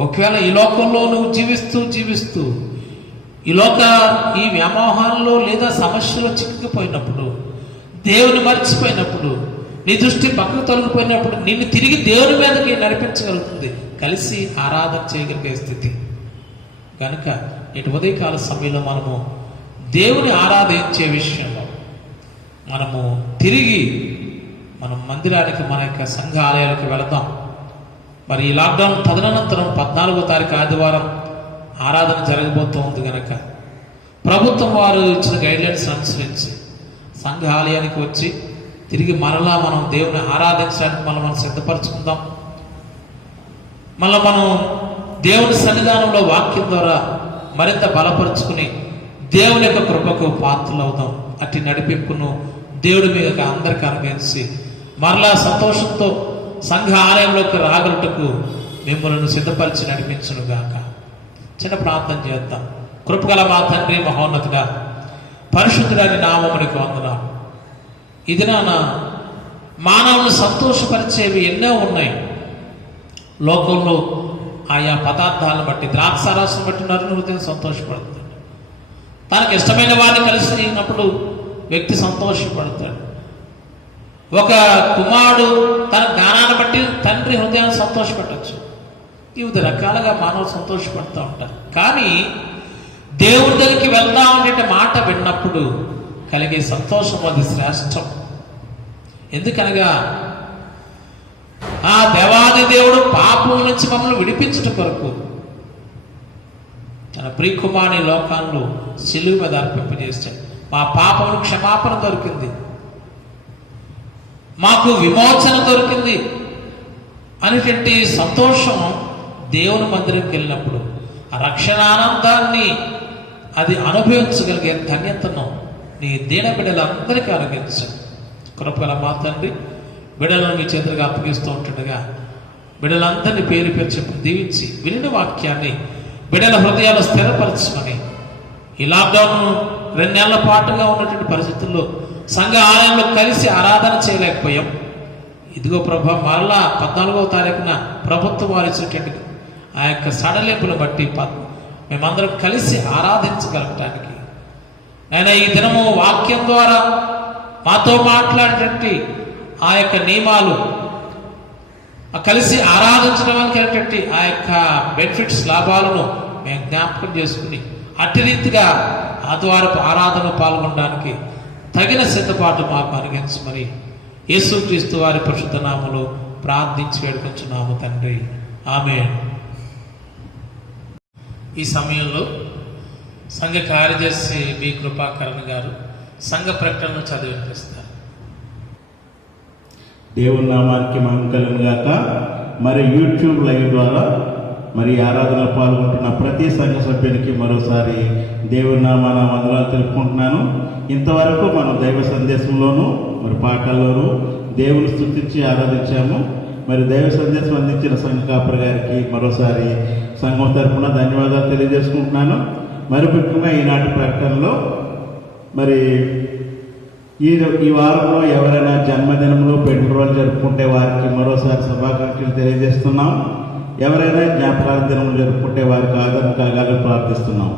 ఒకవేళ ఈ లోకంలో నువ్వు జీవిస్తూ ఈ వ్యామోహాల్లో లేదా సమస్యలో చిక్కుకుపోయినప్పుడు, దేవుని మర్చిపోయినప్పుడు, నీ దృష్టి పక్కకు తొలగిపోయినప్పుడు నిన్ను తిరిగి దేవుని మీదకి నడిపించగలుగుతుంది, కలిసి ఆరాధన చేయగలిగే స్థితి. కనుక ఇటు ఉదయకాల సమయంలో మనము దేవుని ఆరాధించే విషయంలో మనము తిరిగి మనం మందిరానికి, మన యొక్క సంఘ ఆలయాలకు వెళదాం. మరి ఈ లాక్డౌన్ తదనంతరం 14వ తారీఖు ఆదివారం ఆరాధన జరగబోతూ ఉంది కనుక ప్రభుత్వం వారు ఇచ్చిన గైడ్లైన్స్ అనుసరించి సంఘ ఆలయానికి వచ్చి తిరిగి మరలా మనం దేవుని ఆరాధించడానికి మనం సిద్ధపరచుకుందాం. మళ్ళీ మనం దేవుని సన్నిధానంలో వాక్యం ద్వారా మరింత బలపరుచుకుని దేవుని యొక్క కృపకు పాత్రలు అవుదాం. అట్టి నడిపింపును దేవుడి మీద అందరికీ అనుగ్రహించి మరలా సంతోషంతో సంఘ ఆలయంలోకి రాగలుటకు మిమ్మల్ని సిద్ధపరిచి నడిపించును గాక. చిన్న ప్రార్థన చేద్దాం. కృపగల మా తండ్రి, మహోన్నతుడా, పరిశుద్ధుడని నామమునికి వందనాలు. ఇది మానవుని సంతోషపరిచేవి ఎన్నో ఉన్నాయి. లోకంలో ఆయా పదార్థాలను బట్టి, ద్రాక్షారసం బట్టి నరుని హృదయం సంతోషపడుతుంది. తనకు ఇష్టమైన వారిని కలిసినప్పుడు వ్యక్తి సంతోషపడతాడు. ఒక కుమారుడు తన జ్ఞానాన్ని బట్టి తండ్రి హృదయాన్ని సంతోషపెట్టచ్చు. వివిధ రకాలుగా మానవులు సంతోషపడుతూ ఉంటారు. కానీ దేవుడి దగ్గరికి వెళ్దాం అనే మాట విన్నప్పుడు కలిగే సంతోషం అది శ్రేష్టం. ఎందుకనగా ఆ దేవాది దేవుడు పాపం నుంచి మమ్మల్ని విడిపించుట కొరకు తన ప్రియకుమారుని లోకాల్లో సిలువ మీద అర్పింపజేశాడు. మా పాపమును క్షమాపణ దొరికింది, మాకు విమోచన దొరికింది అనేటువంటి సంతోషం దేవుని మందిరంకి వెళ్ళినప్పుడు ఆ రక్షణానందాన్ని అది అనుభవించగలిగే ధన్యతను నీ దీన బిడ్డలందరికీ అనుగ్రహించండి. కృపగల మా తండ్రి, బిడ్డలను మీ చేతులుగా అప్పగిస్తూ ఉంటుండగా బిడ్డలందరినీ పేరు చెప్పి దీవించి వినిన వాక్యాన్ని బిడ్డల హృదయాలు స్థిరపరచుకొని ఈ లాక్డౌన్ 2 నెలల పాటుగా ఉన్నటువంటి పరిస్థితుల్లో సంఘ ఆలయంలో కలిసి ఆరాధన చేయలేకపోయాం. ఇదిగో ప్రభా, మరలా 14వ తారీఖున ప్రభుత్వం వారు ఇచ్చినటువంటి ఆ యొక్క సడలింపును బట్టి మేమందరం కలిసి ఆరాధించగలగటానికి ఆయన ఈ దినము వాక్యం ద్వారా మాతో మాట్లాడేటువంటి ఆ యొక్క నియమాలు, కలిసి ఆరాధించడానికి ఆ యొక్క బెనిఫిట్స్, లాభాలను మేము జ్ఞాపకం చేసుకుని అట్టి రీతిగా ఆదివారపు ఆరాధన పాల్గొనడానికి తగిన సిద్ధపాటు మాకు అనుగించమని యేసుక్రీస్తు వారి పరిశుద్ధ నామములో ప్రార్థించి వేడుకొంచున్నాము తండ్రి. ఆమేన్. ఈ సమయంలో సంఘ కార్యదర్శి బి కృపాకరణ్ గారు సంఘ ప్రకటనను చదివినిపిస్తారు. దేవుని నామానికి మహిమ కలుగును గాక. మరి యూట్యూబ్ లైవ్ ద్వారా మరి ఆరాధనలో పాల్గొంటున్న ప్రతి సంఘ సభ్యునికి మరోసారి దేవుని నామాన వందనాలు తెలుపుకుంటున్నాను. ఇంతవరకు మనం దైవ సందేశంలోనూ మరి పాటల్లోనూ దేవుని స్తుతించి ఆరాధించాము. మరి దైవ సందేశం అందించిన సంఘ కాపరి గారికి మరోసారి సంఘం తరఫున ధన్యవాదాలు తెలియజేసుకుంటున్నాను. మరి ముఖ్యంగా ఈనాటి ప్రకటనలో మరి ఈ వారంలో ఎవరైనా జన్మదినములు పెళ్లిరోజు జరుపుకుంటే వారికి మరోసారి శుభాకాంక్షలు తెలియజేస్తున్నాం. ఎవరైనా జ్ఞాపకాల దినములు జరుపుకుంటే వారికి ఆదరణ కాగాలని ప్రార్థిస్తున్నాం.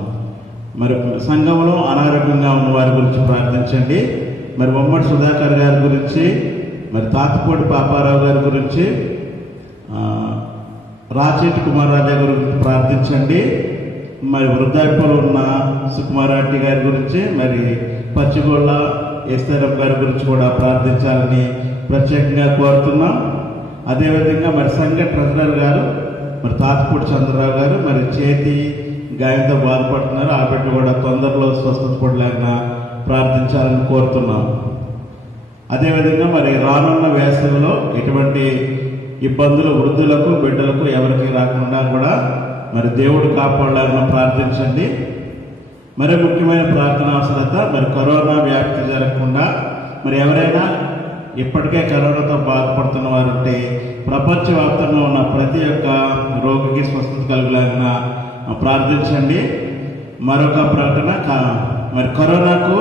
మరి సంఘంలో అనారోగ్యంగా ఉన్న వారి గురించి ప్రార్థించండి. మరి బొమ్మడి సుధాకర్ గారి గురించి, మరి తాతపూడి పాపారావు గారి గురించి, రాచేటి కుమారాజా గురించి ప్రార్థించండి. మరి వృద్ధాప్యంలో ఉన్న సుకుమారారెడ్డి గారి గురించి, మరి పచ్చిగొళ్ళ ఎస్ఆర్ఎం గారి గురించి కూడా ప్రార్థించాలని ప్రత్యేకంగా కోరుతున్నాం. అదేవిధంగా మరి సంఘ ట్రెజరర్ గారు మరి తాతపూడి చంద్రరావు గారు మరి చేతి గాయంతో బాధపడుతున్నారు. ఆ బిడ్డ కూడా తొందరలో స్వస్థత పడలేక ప్రార్థించాలని కోరుతున్నాం. అదేవిధంగా మరి రానున్న వేసవిలో ఎటువంటి ఇబ్బందులు వృద్ధులకు బిడ్డలకు ఎవరికి రాకుండా కూడా మరి దేవుడు కాపాడాలని ప్రార్థించండి. మరి ముఖ్యమైన ప్రార్థన అవసరత మరి కరోనా వ్యాప్తి జరగకుండా మరి ఎవరైనా ఇప్పటికే కరోనాతో బాధపడుతున్న వారు ఉంటే ప్రపంచవ్యాప్తంగా ఉన్న ప్రతి ఒక్క రోగికి స్వస్థత కలుగులాగిన ప్రార్థించండి. మరొక ప్రకటన మరి కరోనాకు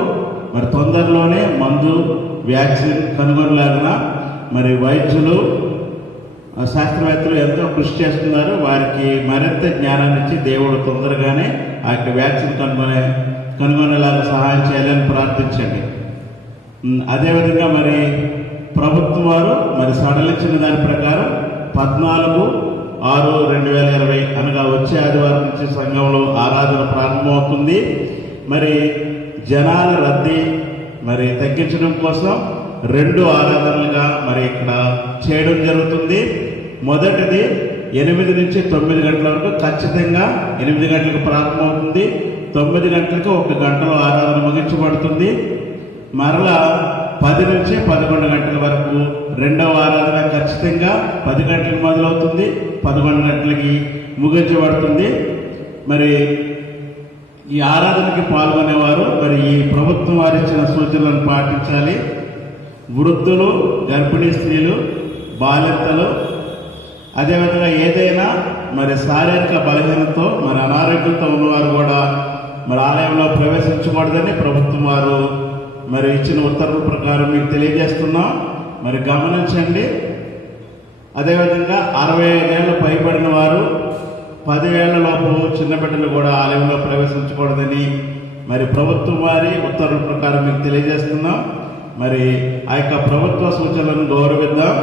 మరి తొందరలోనే మందు వ్యాక్సిన్ కనుగొనలాగిన మరి వైద్యులు శాస్త్రవేత్తలు ఎంతో కృషి చేస్తున్నారు. వారికి మరింత జ్ఞానాన్ని ఇచ్చి దేవుడు తొందరగానే ఆ యొక్క వ్యాక్సిన్ కనుగొనేలాగా సహాయం చేయాలని ప్రార్థించండి. అదేవిధంగా మరి ప్రభుత్వం వారు మరి సడలించిన దాని ప్రకారం 14/6/2020 అనగా వచ్చే ఆదివారం నుంచి సంఘంలో ఆరాధన ప్రారంభమవుతుంది. మరి జనాల రద్దీ మరి తగ్గించడం కోసం 2 ఆరాధనలుగా మరి ఇక్కడ చేయడం జరుగుతుంది. మొదటిది 8 నుంచి 9 గంటల వరకు ఖచ్చితంగా 8 గంటలకు ప్రారంభమవుతుంది. 9 గంటలకు 1 గంటలో ఆరాధన ముగించబడుతుంది. మరలా 10 నుంచి 11 గంటల వరకు రెండవ ఆరాధన ఖచ్చితంగా 10 గంటలకు మొదలవుతుంది, 11 గంటలకి ముగించబడుతుంది. మరి ఈ ఆరాధనకి పాల్గొనేవారు మరి ఈ ప్రభుత్వం వారు ఇచ్చిన సూచనలను పాటించాలి. వృద్ధులు, గర్భిణీ స్త్రీలు, బాలింతలు, అదేవిధంగా ఏదైనా మరి శారీరక బలహీనతో మరి అనారోగ్యంతో ఉన్నవారు కూడా మరి ఆలయంలో ప్రవేశించకూడదని ప్రభుత్వం వారు మరి ఇచ్చిన ఉత్తర్వుల ప్రకారం మీకు తెలియజేస్తున్నాం. మరి గమనించండి. అదేవిధంగా 65 ఏళ్ళు పైబడిన వారు 10 ఏళ్ల లోపు చిన్న బిడ్డలు కూడా ఆలయంలో ప్రవేశించకూడదని మరి ప్రభుత్వం వారి ఉత్తర్వుల ప్రకారం మీకు తెలియజేస్తున్నాం. మరి ఆ యొక్క ప్రభుత్వ సూచనలను గౌరవిద్దాం.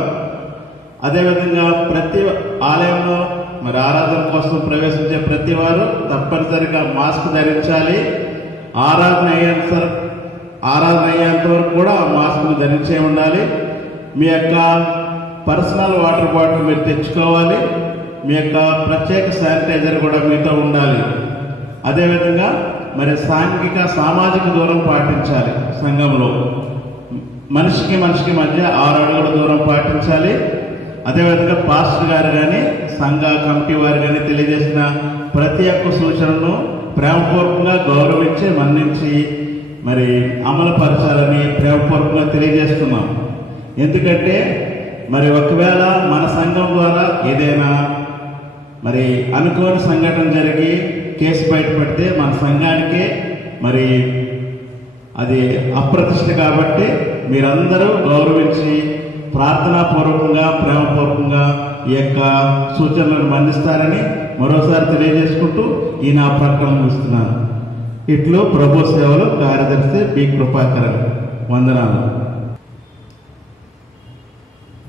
అదేవిధంగా ప్రతి ఆలయంలో మరి ఆరాధన కోసం ప్రవేశించే ప్రతి వారు తప్పనిసరిగా మాస్క్ ధరించాలి. ఆరాధన అయ్యేంత వరకు కూడా మాస్క్ను ధరించే ఉండాలి. మీ యొక్క పర్సనల్ వాటర్ బాటిల్ మీరు తెచ్చుకోవాలి. మీ యొక్క ప్రత్యేక శానిటైజర్ కూడా మీతో ఉండాలి. అదేవిధంగా మరి సామాజిక దూరం పాటించాలి. సంఘంలో మనిషికి మధ్య 6 అడుగుల దూరం పాటించాలి. అదేవిధంగా పాస్టర్ గారు కానీ సంఘ కమిటీ వారు కానీ తెలియజేసిన ప్రతి ఒక్క సూచనను ప్రేమపూర్వకంగా గౌరవించి మన్నించి మరి అమలుపరచాలని ప్రేమపూర్వకంగా తెలియజేస్తున్నాం. ఎందుకంటే మరి ఒకవేళ మన సంఘం ద్వారా ఏదైనా మరి అనుకోని సంఘటన జరిగి కేసు బయటపడితే మన సంఘానికే మరి అది అప్రతిష్ట. కాబట్టి మీరందరూ గౌరవించి ప్రార్థనాపూర్వకంగా ప్రేమపూర్వకంగా ఈ యొక్క సూచనలను మన్నిస్తారని మరోసారి తెలియజేసుకుంటూ ఈ నా ప్రకటన ముగిస్తున్నాను. ఇట్లు ప్రభు సేవలు కార్యదర్శి బి కృపాకరన్. వందనాలు.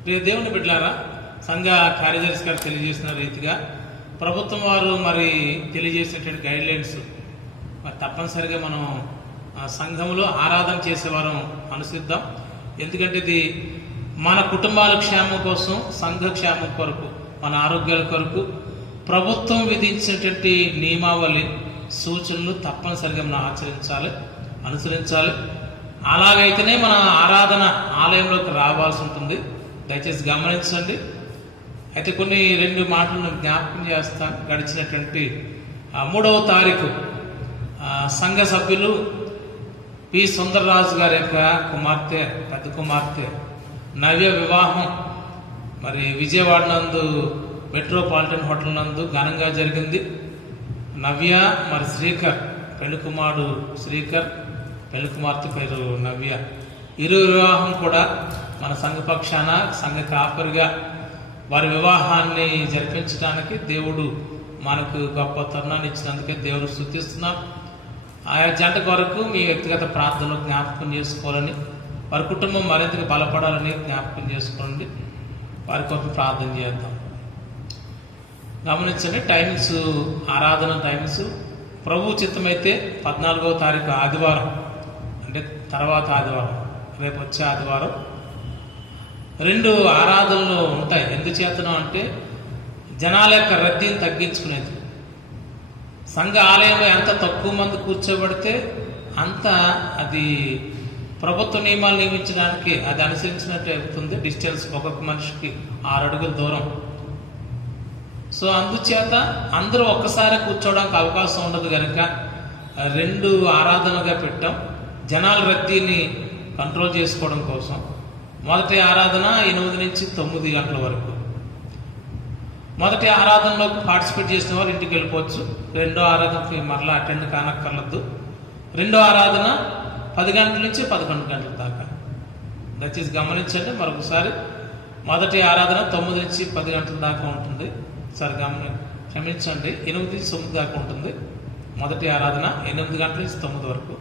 ప్రియ దేవుని బిడ్డలారా, సంఘ కార్యదర్శి గారు తెలియజేసిన రీతిగా ప్రభుత్వం వారు మరి తెలియజేసినటువంటి గైడ్లైన్స్ మరి తప్పనిసరిగా మనం సంఘంలో ఆరాధన చేసేవారం అనుసరిద్దాం. ఎందుకంటే ఇది మన కుటుంబాల క్షేమం కోసం, సంఘ క్షేమం కొరకు, మన ఆరోగ్యాల కొరకు ప్రభుత్వం విధించినటువంటి నియమావళి, సూచనలు తప్పనిసరిగా మనం అనుసరించాలి. అలాగైతేనే మన ఆరాధన ఆలయంలోకి రావాల్సి ఉంటుంది. దయచేసి గమనించండి. అయితే కొన్ని 2 మాటలను జ్ఞాపకం చేస్తాను. గడిచినటువంటి 3వ తారీఖు సంఘ సభ్యులు పి సుందరరాజు గారి యొక్క కుమార్తె, పెద్ద కుమార్తె నవ్య వివాహం మరి విజయవాడ నందు మెట్రోపాలిటన్ హోటల్ నందు ఘనంగా జరిగింది. నవ్య మరి శ్రీకర్, పెళ్లి కుమారుడు శ్రీకర్, పెళ్లి కుమార్తె పేరు నవ్య. ఇరు వివాహం కూడా మన సంఘ పక్షాన, సంఘ కాపరిగా వారి వివాహాన్ని జరిపించడానికి దేవుడు మనకు గొప్ప తరుణాన్ని ఇచ్చినందుకే దేవుడు స్తుతిస్తున్నాం. ఆయా జంట కొరకు మీ వ్యక్తిగత ప్రార్థనలు జ్ఞాపకం చేసుకోవాలని, వారి కుటుంబం మరింతగా బలపడాలని జ్ఞాపకం చేసుకోండి. వారి కొరకు ప్రార్థన చేద్దాం. గమనించండి, టైమింగ్స్, ఆరాధన టైమింగ్స్. ప్రభు చిత్తమైతే 14వ తారీఖు ఆదివారం, అంటే తర్వాత ఆదివారం, రేపు వచ్చే ఆదివారం 2 ఆరాధనలు ఉంటాయి. ఎందుచేతనో అంటే జనాల యొక్క రద్దీని తగ్గించుకునేది. సంఘ ఆలయంలో ఎంత తక్కువ మంది కూర్చోబడితే అంత అది ప్రభుత్వ నియమాలు నియమించడానికి అది అనుసరించినట్టు అవుతుంది. డిస్టెన్స్ ఒక్కొక్క మనిషికి 6 అడుగుల దూరం. సో అందుచేత అందరూ ఒక్కసారి కూర్చోవడానికి అవకాశం ఉండదు కనుక 2 ఆరాధనలుగా పెట్టాం. జనాల రద్దీని కంట్రోల్ చేసుకోవడం కోసం. మొదటి ఆరాధన 8 నుంచి 9 గంటల వరకు. మొదటి ఆరాధనలో పార్టిసిపేట్ చేసిన వారు ఇంటికి వెళ్ళిపోవచ్చు. 2వ ఆరాధనకి మరలా అటెండ్ కానక్కర్లేదు. 2వ ఆరాధన 10 గంటల నుంచి 11 గంటల దాకా. దయచేసి గమనించండి మరొకసారి. మొదటి ఆరాధన 9 నుంచి 10 గంటల దాకా ఉంటుంది. సరే క్షమించండి, 8 నుంచి 9 దాకా ఉంటుంది. మొదటి ఆరాధన 8 గంటల నుంచి 9 వరకు.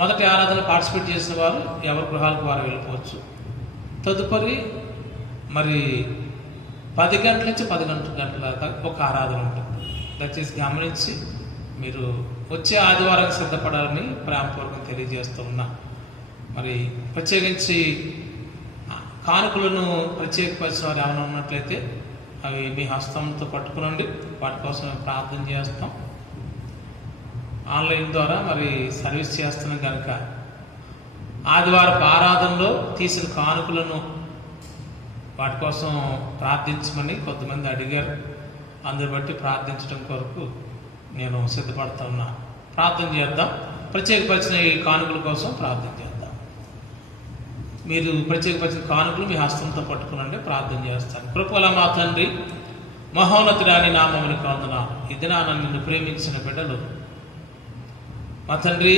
మొదటి ఆరాధన పార్టిసిపేట్ చేసిన వారు ఎవరి గృహాలకు వారు వెళ్ళిపోవచ్చు. తదుపరి మరి 10 గంటల నుంచి 11 గంటల దాకా ఒక ఆరాధన ఉంటుంది. దయచేసి గమనించి మీరు వచ్చే ఆదివారానికి సిద్ధపడాలని ప్రేమపూర్వకంగా తెలియజేస్తూ ఉన్నా. మరి ప్రత్యేకించి కానుకలను ప్రత్యేకపరిచిన వారు ఏమైనా ఉన్నట్లయితే అవి మీ హస్తంతో పట్టుకునండి. వాటి కోసం మేము ప్రార్థన చేస్తాం. ఆన్లైన్ ద్వారా మరి సర్వీస్ చేస్తున్నాం కనుక ఆదివారపు ఆరాధనలో తీసిన కానుకలను వాటి కోసం ప్రార్థించమని కొంతమంది అడిగారు. అందరి బట్టి ప్రార్థించడం కొరకు నేను సిద్ధపడుతూ ఉన్నా. ప్రార్థన చేద్దాం. ప్రత్యేకపరిచిన ఈ కానుకల కోసం ప్రార్థన చేద్దాం. మీరు ప్రత్యేకపరిచిన కానుకలు మీ హస్తంతో పట్టుకునండి. ప్రార్థన చేస్తాను. కృపగల మా తండ్రి, మహోన్నతుడాని నామమునికి వందనాలు. ఈ దినాన నిన్ను ప్రేమించిన బిడ్డలు మా తండ్రి,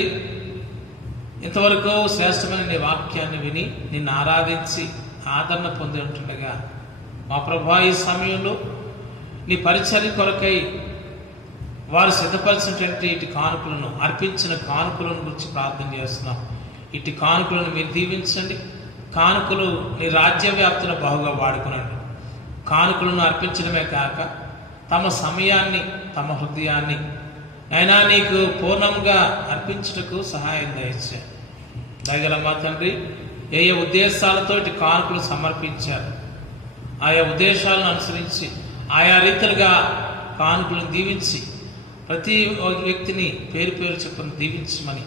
ఇంతవరకు శ్రేష్టమైన నీ వాక్యాన్ని విని నిన్ను ఆరాధించి ఆదరణ పొంది ఉంటుండగా మా ప్రభా ఈ సమయంలో నీ పరిచర్య కొరకై వారు సిద్ధపరిచినటువంటి ఇటు కానుకలను, అర్పించిన కానుకలను గురించి ప్రార్థన చేస్తున్నాం. ఇటు కానుకలను మీరు దీవించండి. కానుకలు నీ రాజ్య వ్యాప్తిని బాగుగా వాడుకునండి. కానుకలను అర్పించడమే కాక తమ సమయాన్ని, తమ హృదయాన్ని అయినా నీకు పూర్ణంగా అర్పించుటకు సహాయం దయచేయండి. దయగల మా తండ్రి, ఏ ఉద్దేశాలతో ఇటు కానుకలు సమర్పించారు ఆయా ఉద్దేశాలను అనుసరించి ఆయా రీతిలుగా కానుకలను దీవించి ప్రతి వ్యక్తిని పేరు పేరు చెప్పుని దీవించమని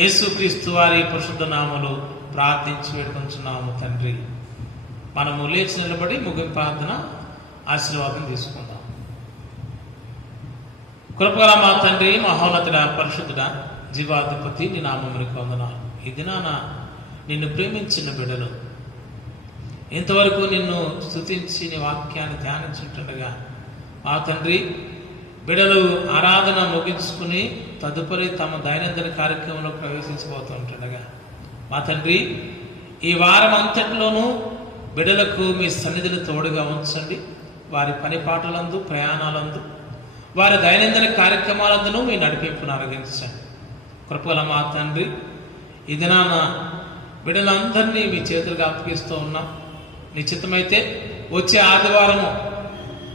యేసుక్రీస్తు వారి పరిశుద్ధ నామములో ప్రార్థించి వేడుకొంచున్నాము తండ్రి. మనము లేచి నిలబడి ముగింపు ప్రార్థన ఆశీర్వాదం తీసుకుందాం. కృపగల మా తండ్రి, మహోన్నతుడ, పరిశుద్ధుడ, జీవాధిపతి, నీ నామమునికి వందనాలు. ఈ దినాన నిన్ను ప్రేమించిన బిడ్డలు ఇంతవరకు నిన్ను స్తుతించి నీ వాక్యాన్ని ధ్యానించుంటుండగా మా తండ్రి, బిడ్డలు ఆరాధన ముగించుకుని తదుపరి తమ దైనందిన కార్యక్రమంలో ప్రవేశించబోతూ ఉంటుండగా మా తండ్రి, ఈ వారం అంతట్లోనూ బిడ్డలకు మీ సన్నిధిని తోడుగా ఉంచండి. వారి పనిపాటలందు, ప్రయాణాలందు, వారి దైనందిన కార్యక్రమాలందునూ మీ నడిపింపును అరగించండి. కృపగల మా తండ్రి, ఈ దినాన బిడ్డలందరినీ మీ చేతులుగా అప్పగిస్తూ ఉన్నాం. నిశ్చితమైతే వచ్చే ఆదివారము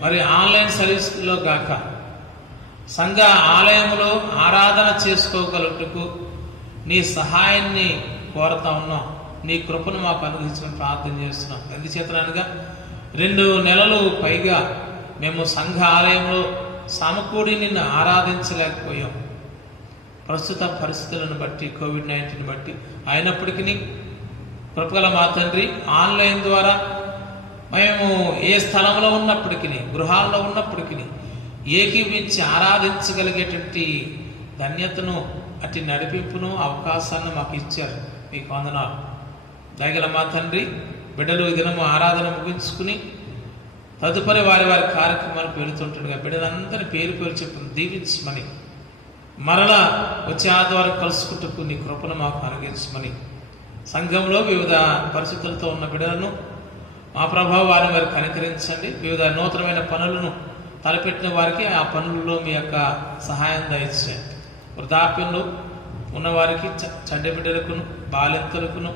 మరి ఆన్లైన్ సర్వీస్లో గాక సంఘ ఆలయంలో ఆరాధన చేసుకోగలుగుటకు నీ సహాయాన్ని కోరుతా ఉన్నాం. నీ కృపను మాకు అనుగ్రహించమని ప్రార్థన చేస్తున్నాం. ఎందుచేతనగా 2 నెలలు పైగా మేము సంఘ ఆలయంలో సమకూడి నిన్ను ఆరాధించలేకపోయాం. ప్రస్తుత పరిస్థితులను బట్టి, కోవిడ్-19 బట్టి. అయినప్పటికీ కృపగల మా తండ్రి, ఆన్లైన్ ద్వారా మేము ఏ స్థలంలో ఉన్నప్పటికీ, గృహాల్లో ఉన్నప్పటికీ ఏకీవించి ఆరాధించగలిగేటువంటి ధన్యతను, అట్టి నడిపింపును, అవకాశాన్ని మాకు ఇచ్చారు. మీకు వందనాలు. దయగల మా తండ్రి, బిడ్డలు ఈ దినము ఆరాధన ముగించుకుని తదుపరి వారి వారి కార్యక్రమాలకు వెళుతుంటుండగా బిడ్డలందరినీ పేరు పేరు చెప్పుకుని దీవించమని, మరలా వచ్చే ఆదివారం కలుసుకుంటూ నీ కృపను మాకు అనుగ్రహించమని, సంఘంలో వివిధ పరిస్థితులతో ఉన్న బిడ్డలను మా ప్రభావం వారిని వారు కనికరించండి. వివిధ నూతనమైన పనులను తలపెట్టిన వారికి ఆ పనుల్లో మీ యొక్క సహాయం దయచేయండి. వృద్ధాప్యంలో ఉన్నవారికి, చంటి బిడ్డలకును, బాలింతలకును,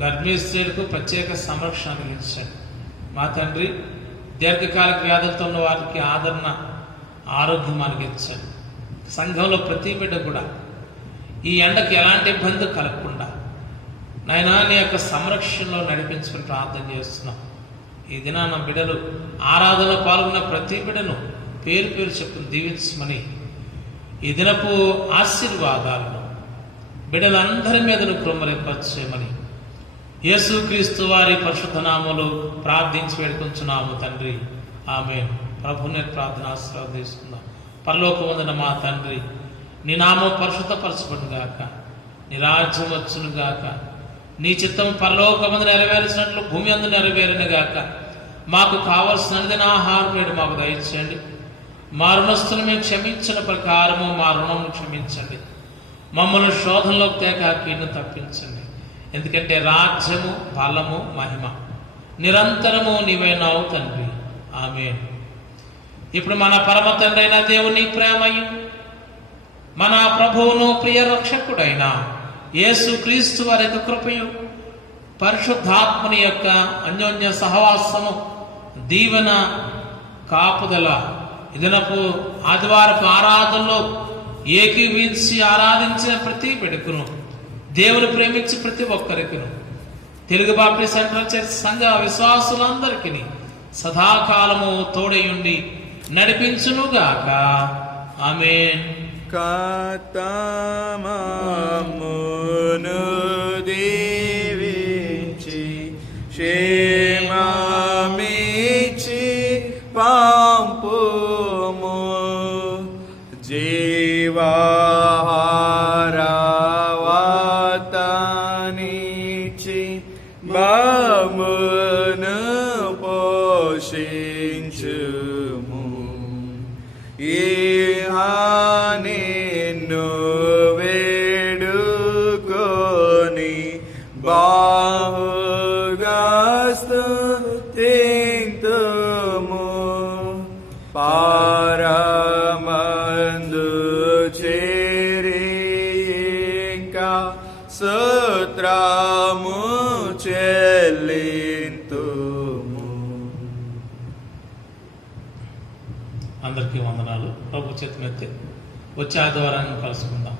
గర్భిణీ స్త్రీలకు ప్రత్యేక సంరక్షణ అందించండి. మా తండ్రి, దీర్ఘకాలిక వ్యాధులతో ఉన్న వారికి ఆదరణ, ఆరోగ్యం అనుగ్రహించండి. సంఘంలో ప్రతి బిడ్డ కూడా ఈ ఎండకి ఎలాంటి ఇబ్బంది కలగకుండా నాయనా నీ యొక్క సంరక్షణలో నడిపించుకుని ప్రార్థన చేస్తున్నాం. ఈ దినాన బిడ్డలు ఆరాధనలో పాల్గొన్న ప్రతి బిడ్డను పేరు పేరు చెప్పుకుని దీవించమని, ఈ దినపు ఆశీర్వాదాలను బిడ్డలందరి మీదను కృమ్మరింపచేయమని యేసుక్రీస్తు వారి పరిశుద్ధ నామములో ప్రార్థించి వేడుకొంచున్నాము తండ్రి. ఆమేన్. ప్రభుని ప్రార్థన ఆశీర్వదిస్తున్నాం. పరలోకమందున మా తండ్రి, నీ నామం పరిశుద్ధపరచబడును గాక, నీ రాజ్యం వచ్చును గాక, నీ చిత్తం పరలోకమందు నెరవేర్చినట్లు భూమి అందు నెరవేరును గాక. మాకు కావలసిన అనుదిన ఆహారం నేడు మాకు దయచేయండి. మా రుణస్తులు మేము క్షమించిన ప్రకారము మా రుణమును క్షమించండి. మమ్మల్ని శోధనలోకి తేక కీడును తప్పించండి. ఎందుకంటే రాజ్యము, బలము, మహిమ నిరంతరము నీవేనావు తండ్రి. ఆమేన్. ఇప్పుడు మన పరమ తండ్రి అయిన దేవుని ప్రేమయు, మన ప్రభువును ప్రియ రక్షకుడైన యేసుక్రీస్తు వారి యొక్క కృపయు, పరిశుద్ధాత్మని యొక్క అన్యోన్య సహవాసము, దీవెన, కాపుదల ఇదనపు ఆదివారపు ఆరాధనలో ఏకీవించి ఆరాధించిన ప్రతి బిడ్డకును, దేవుని ప్రేమించి ప్రతి ఒక్కరికిను, తెలుగు బాప్టిస్ట్ సెంట్రల్ చర్చ్ సంఘ విశ్వాసులందరికీ సదాకాలము తోడయుండి నడిపించునుగాక. ఆమేన్. కతమమును దీవించి క్షేమమిచ్చి పంపుము, జీవాహారవతనిచ్చి మమ్మును పోషించుము. నిన్ను వేడుకొని బాహుగా స్తుతింతుము. పరమందు చేరి ఇంకా స్తోత్రము చెల్లింతుము. అందరికీ వందనాలు. ప్రభు చేతులెత్తి వచ్చే ఆదివారాన్ని కలుసుకుందాం.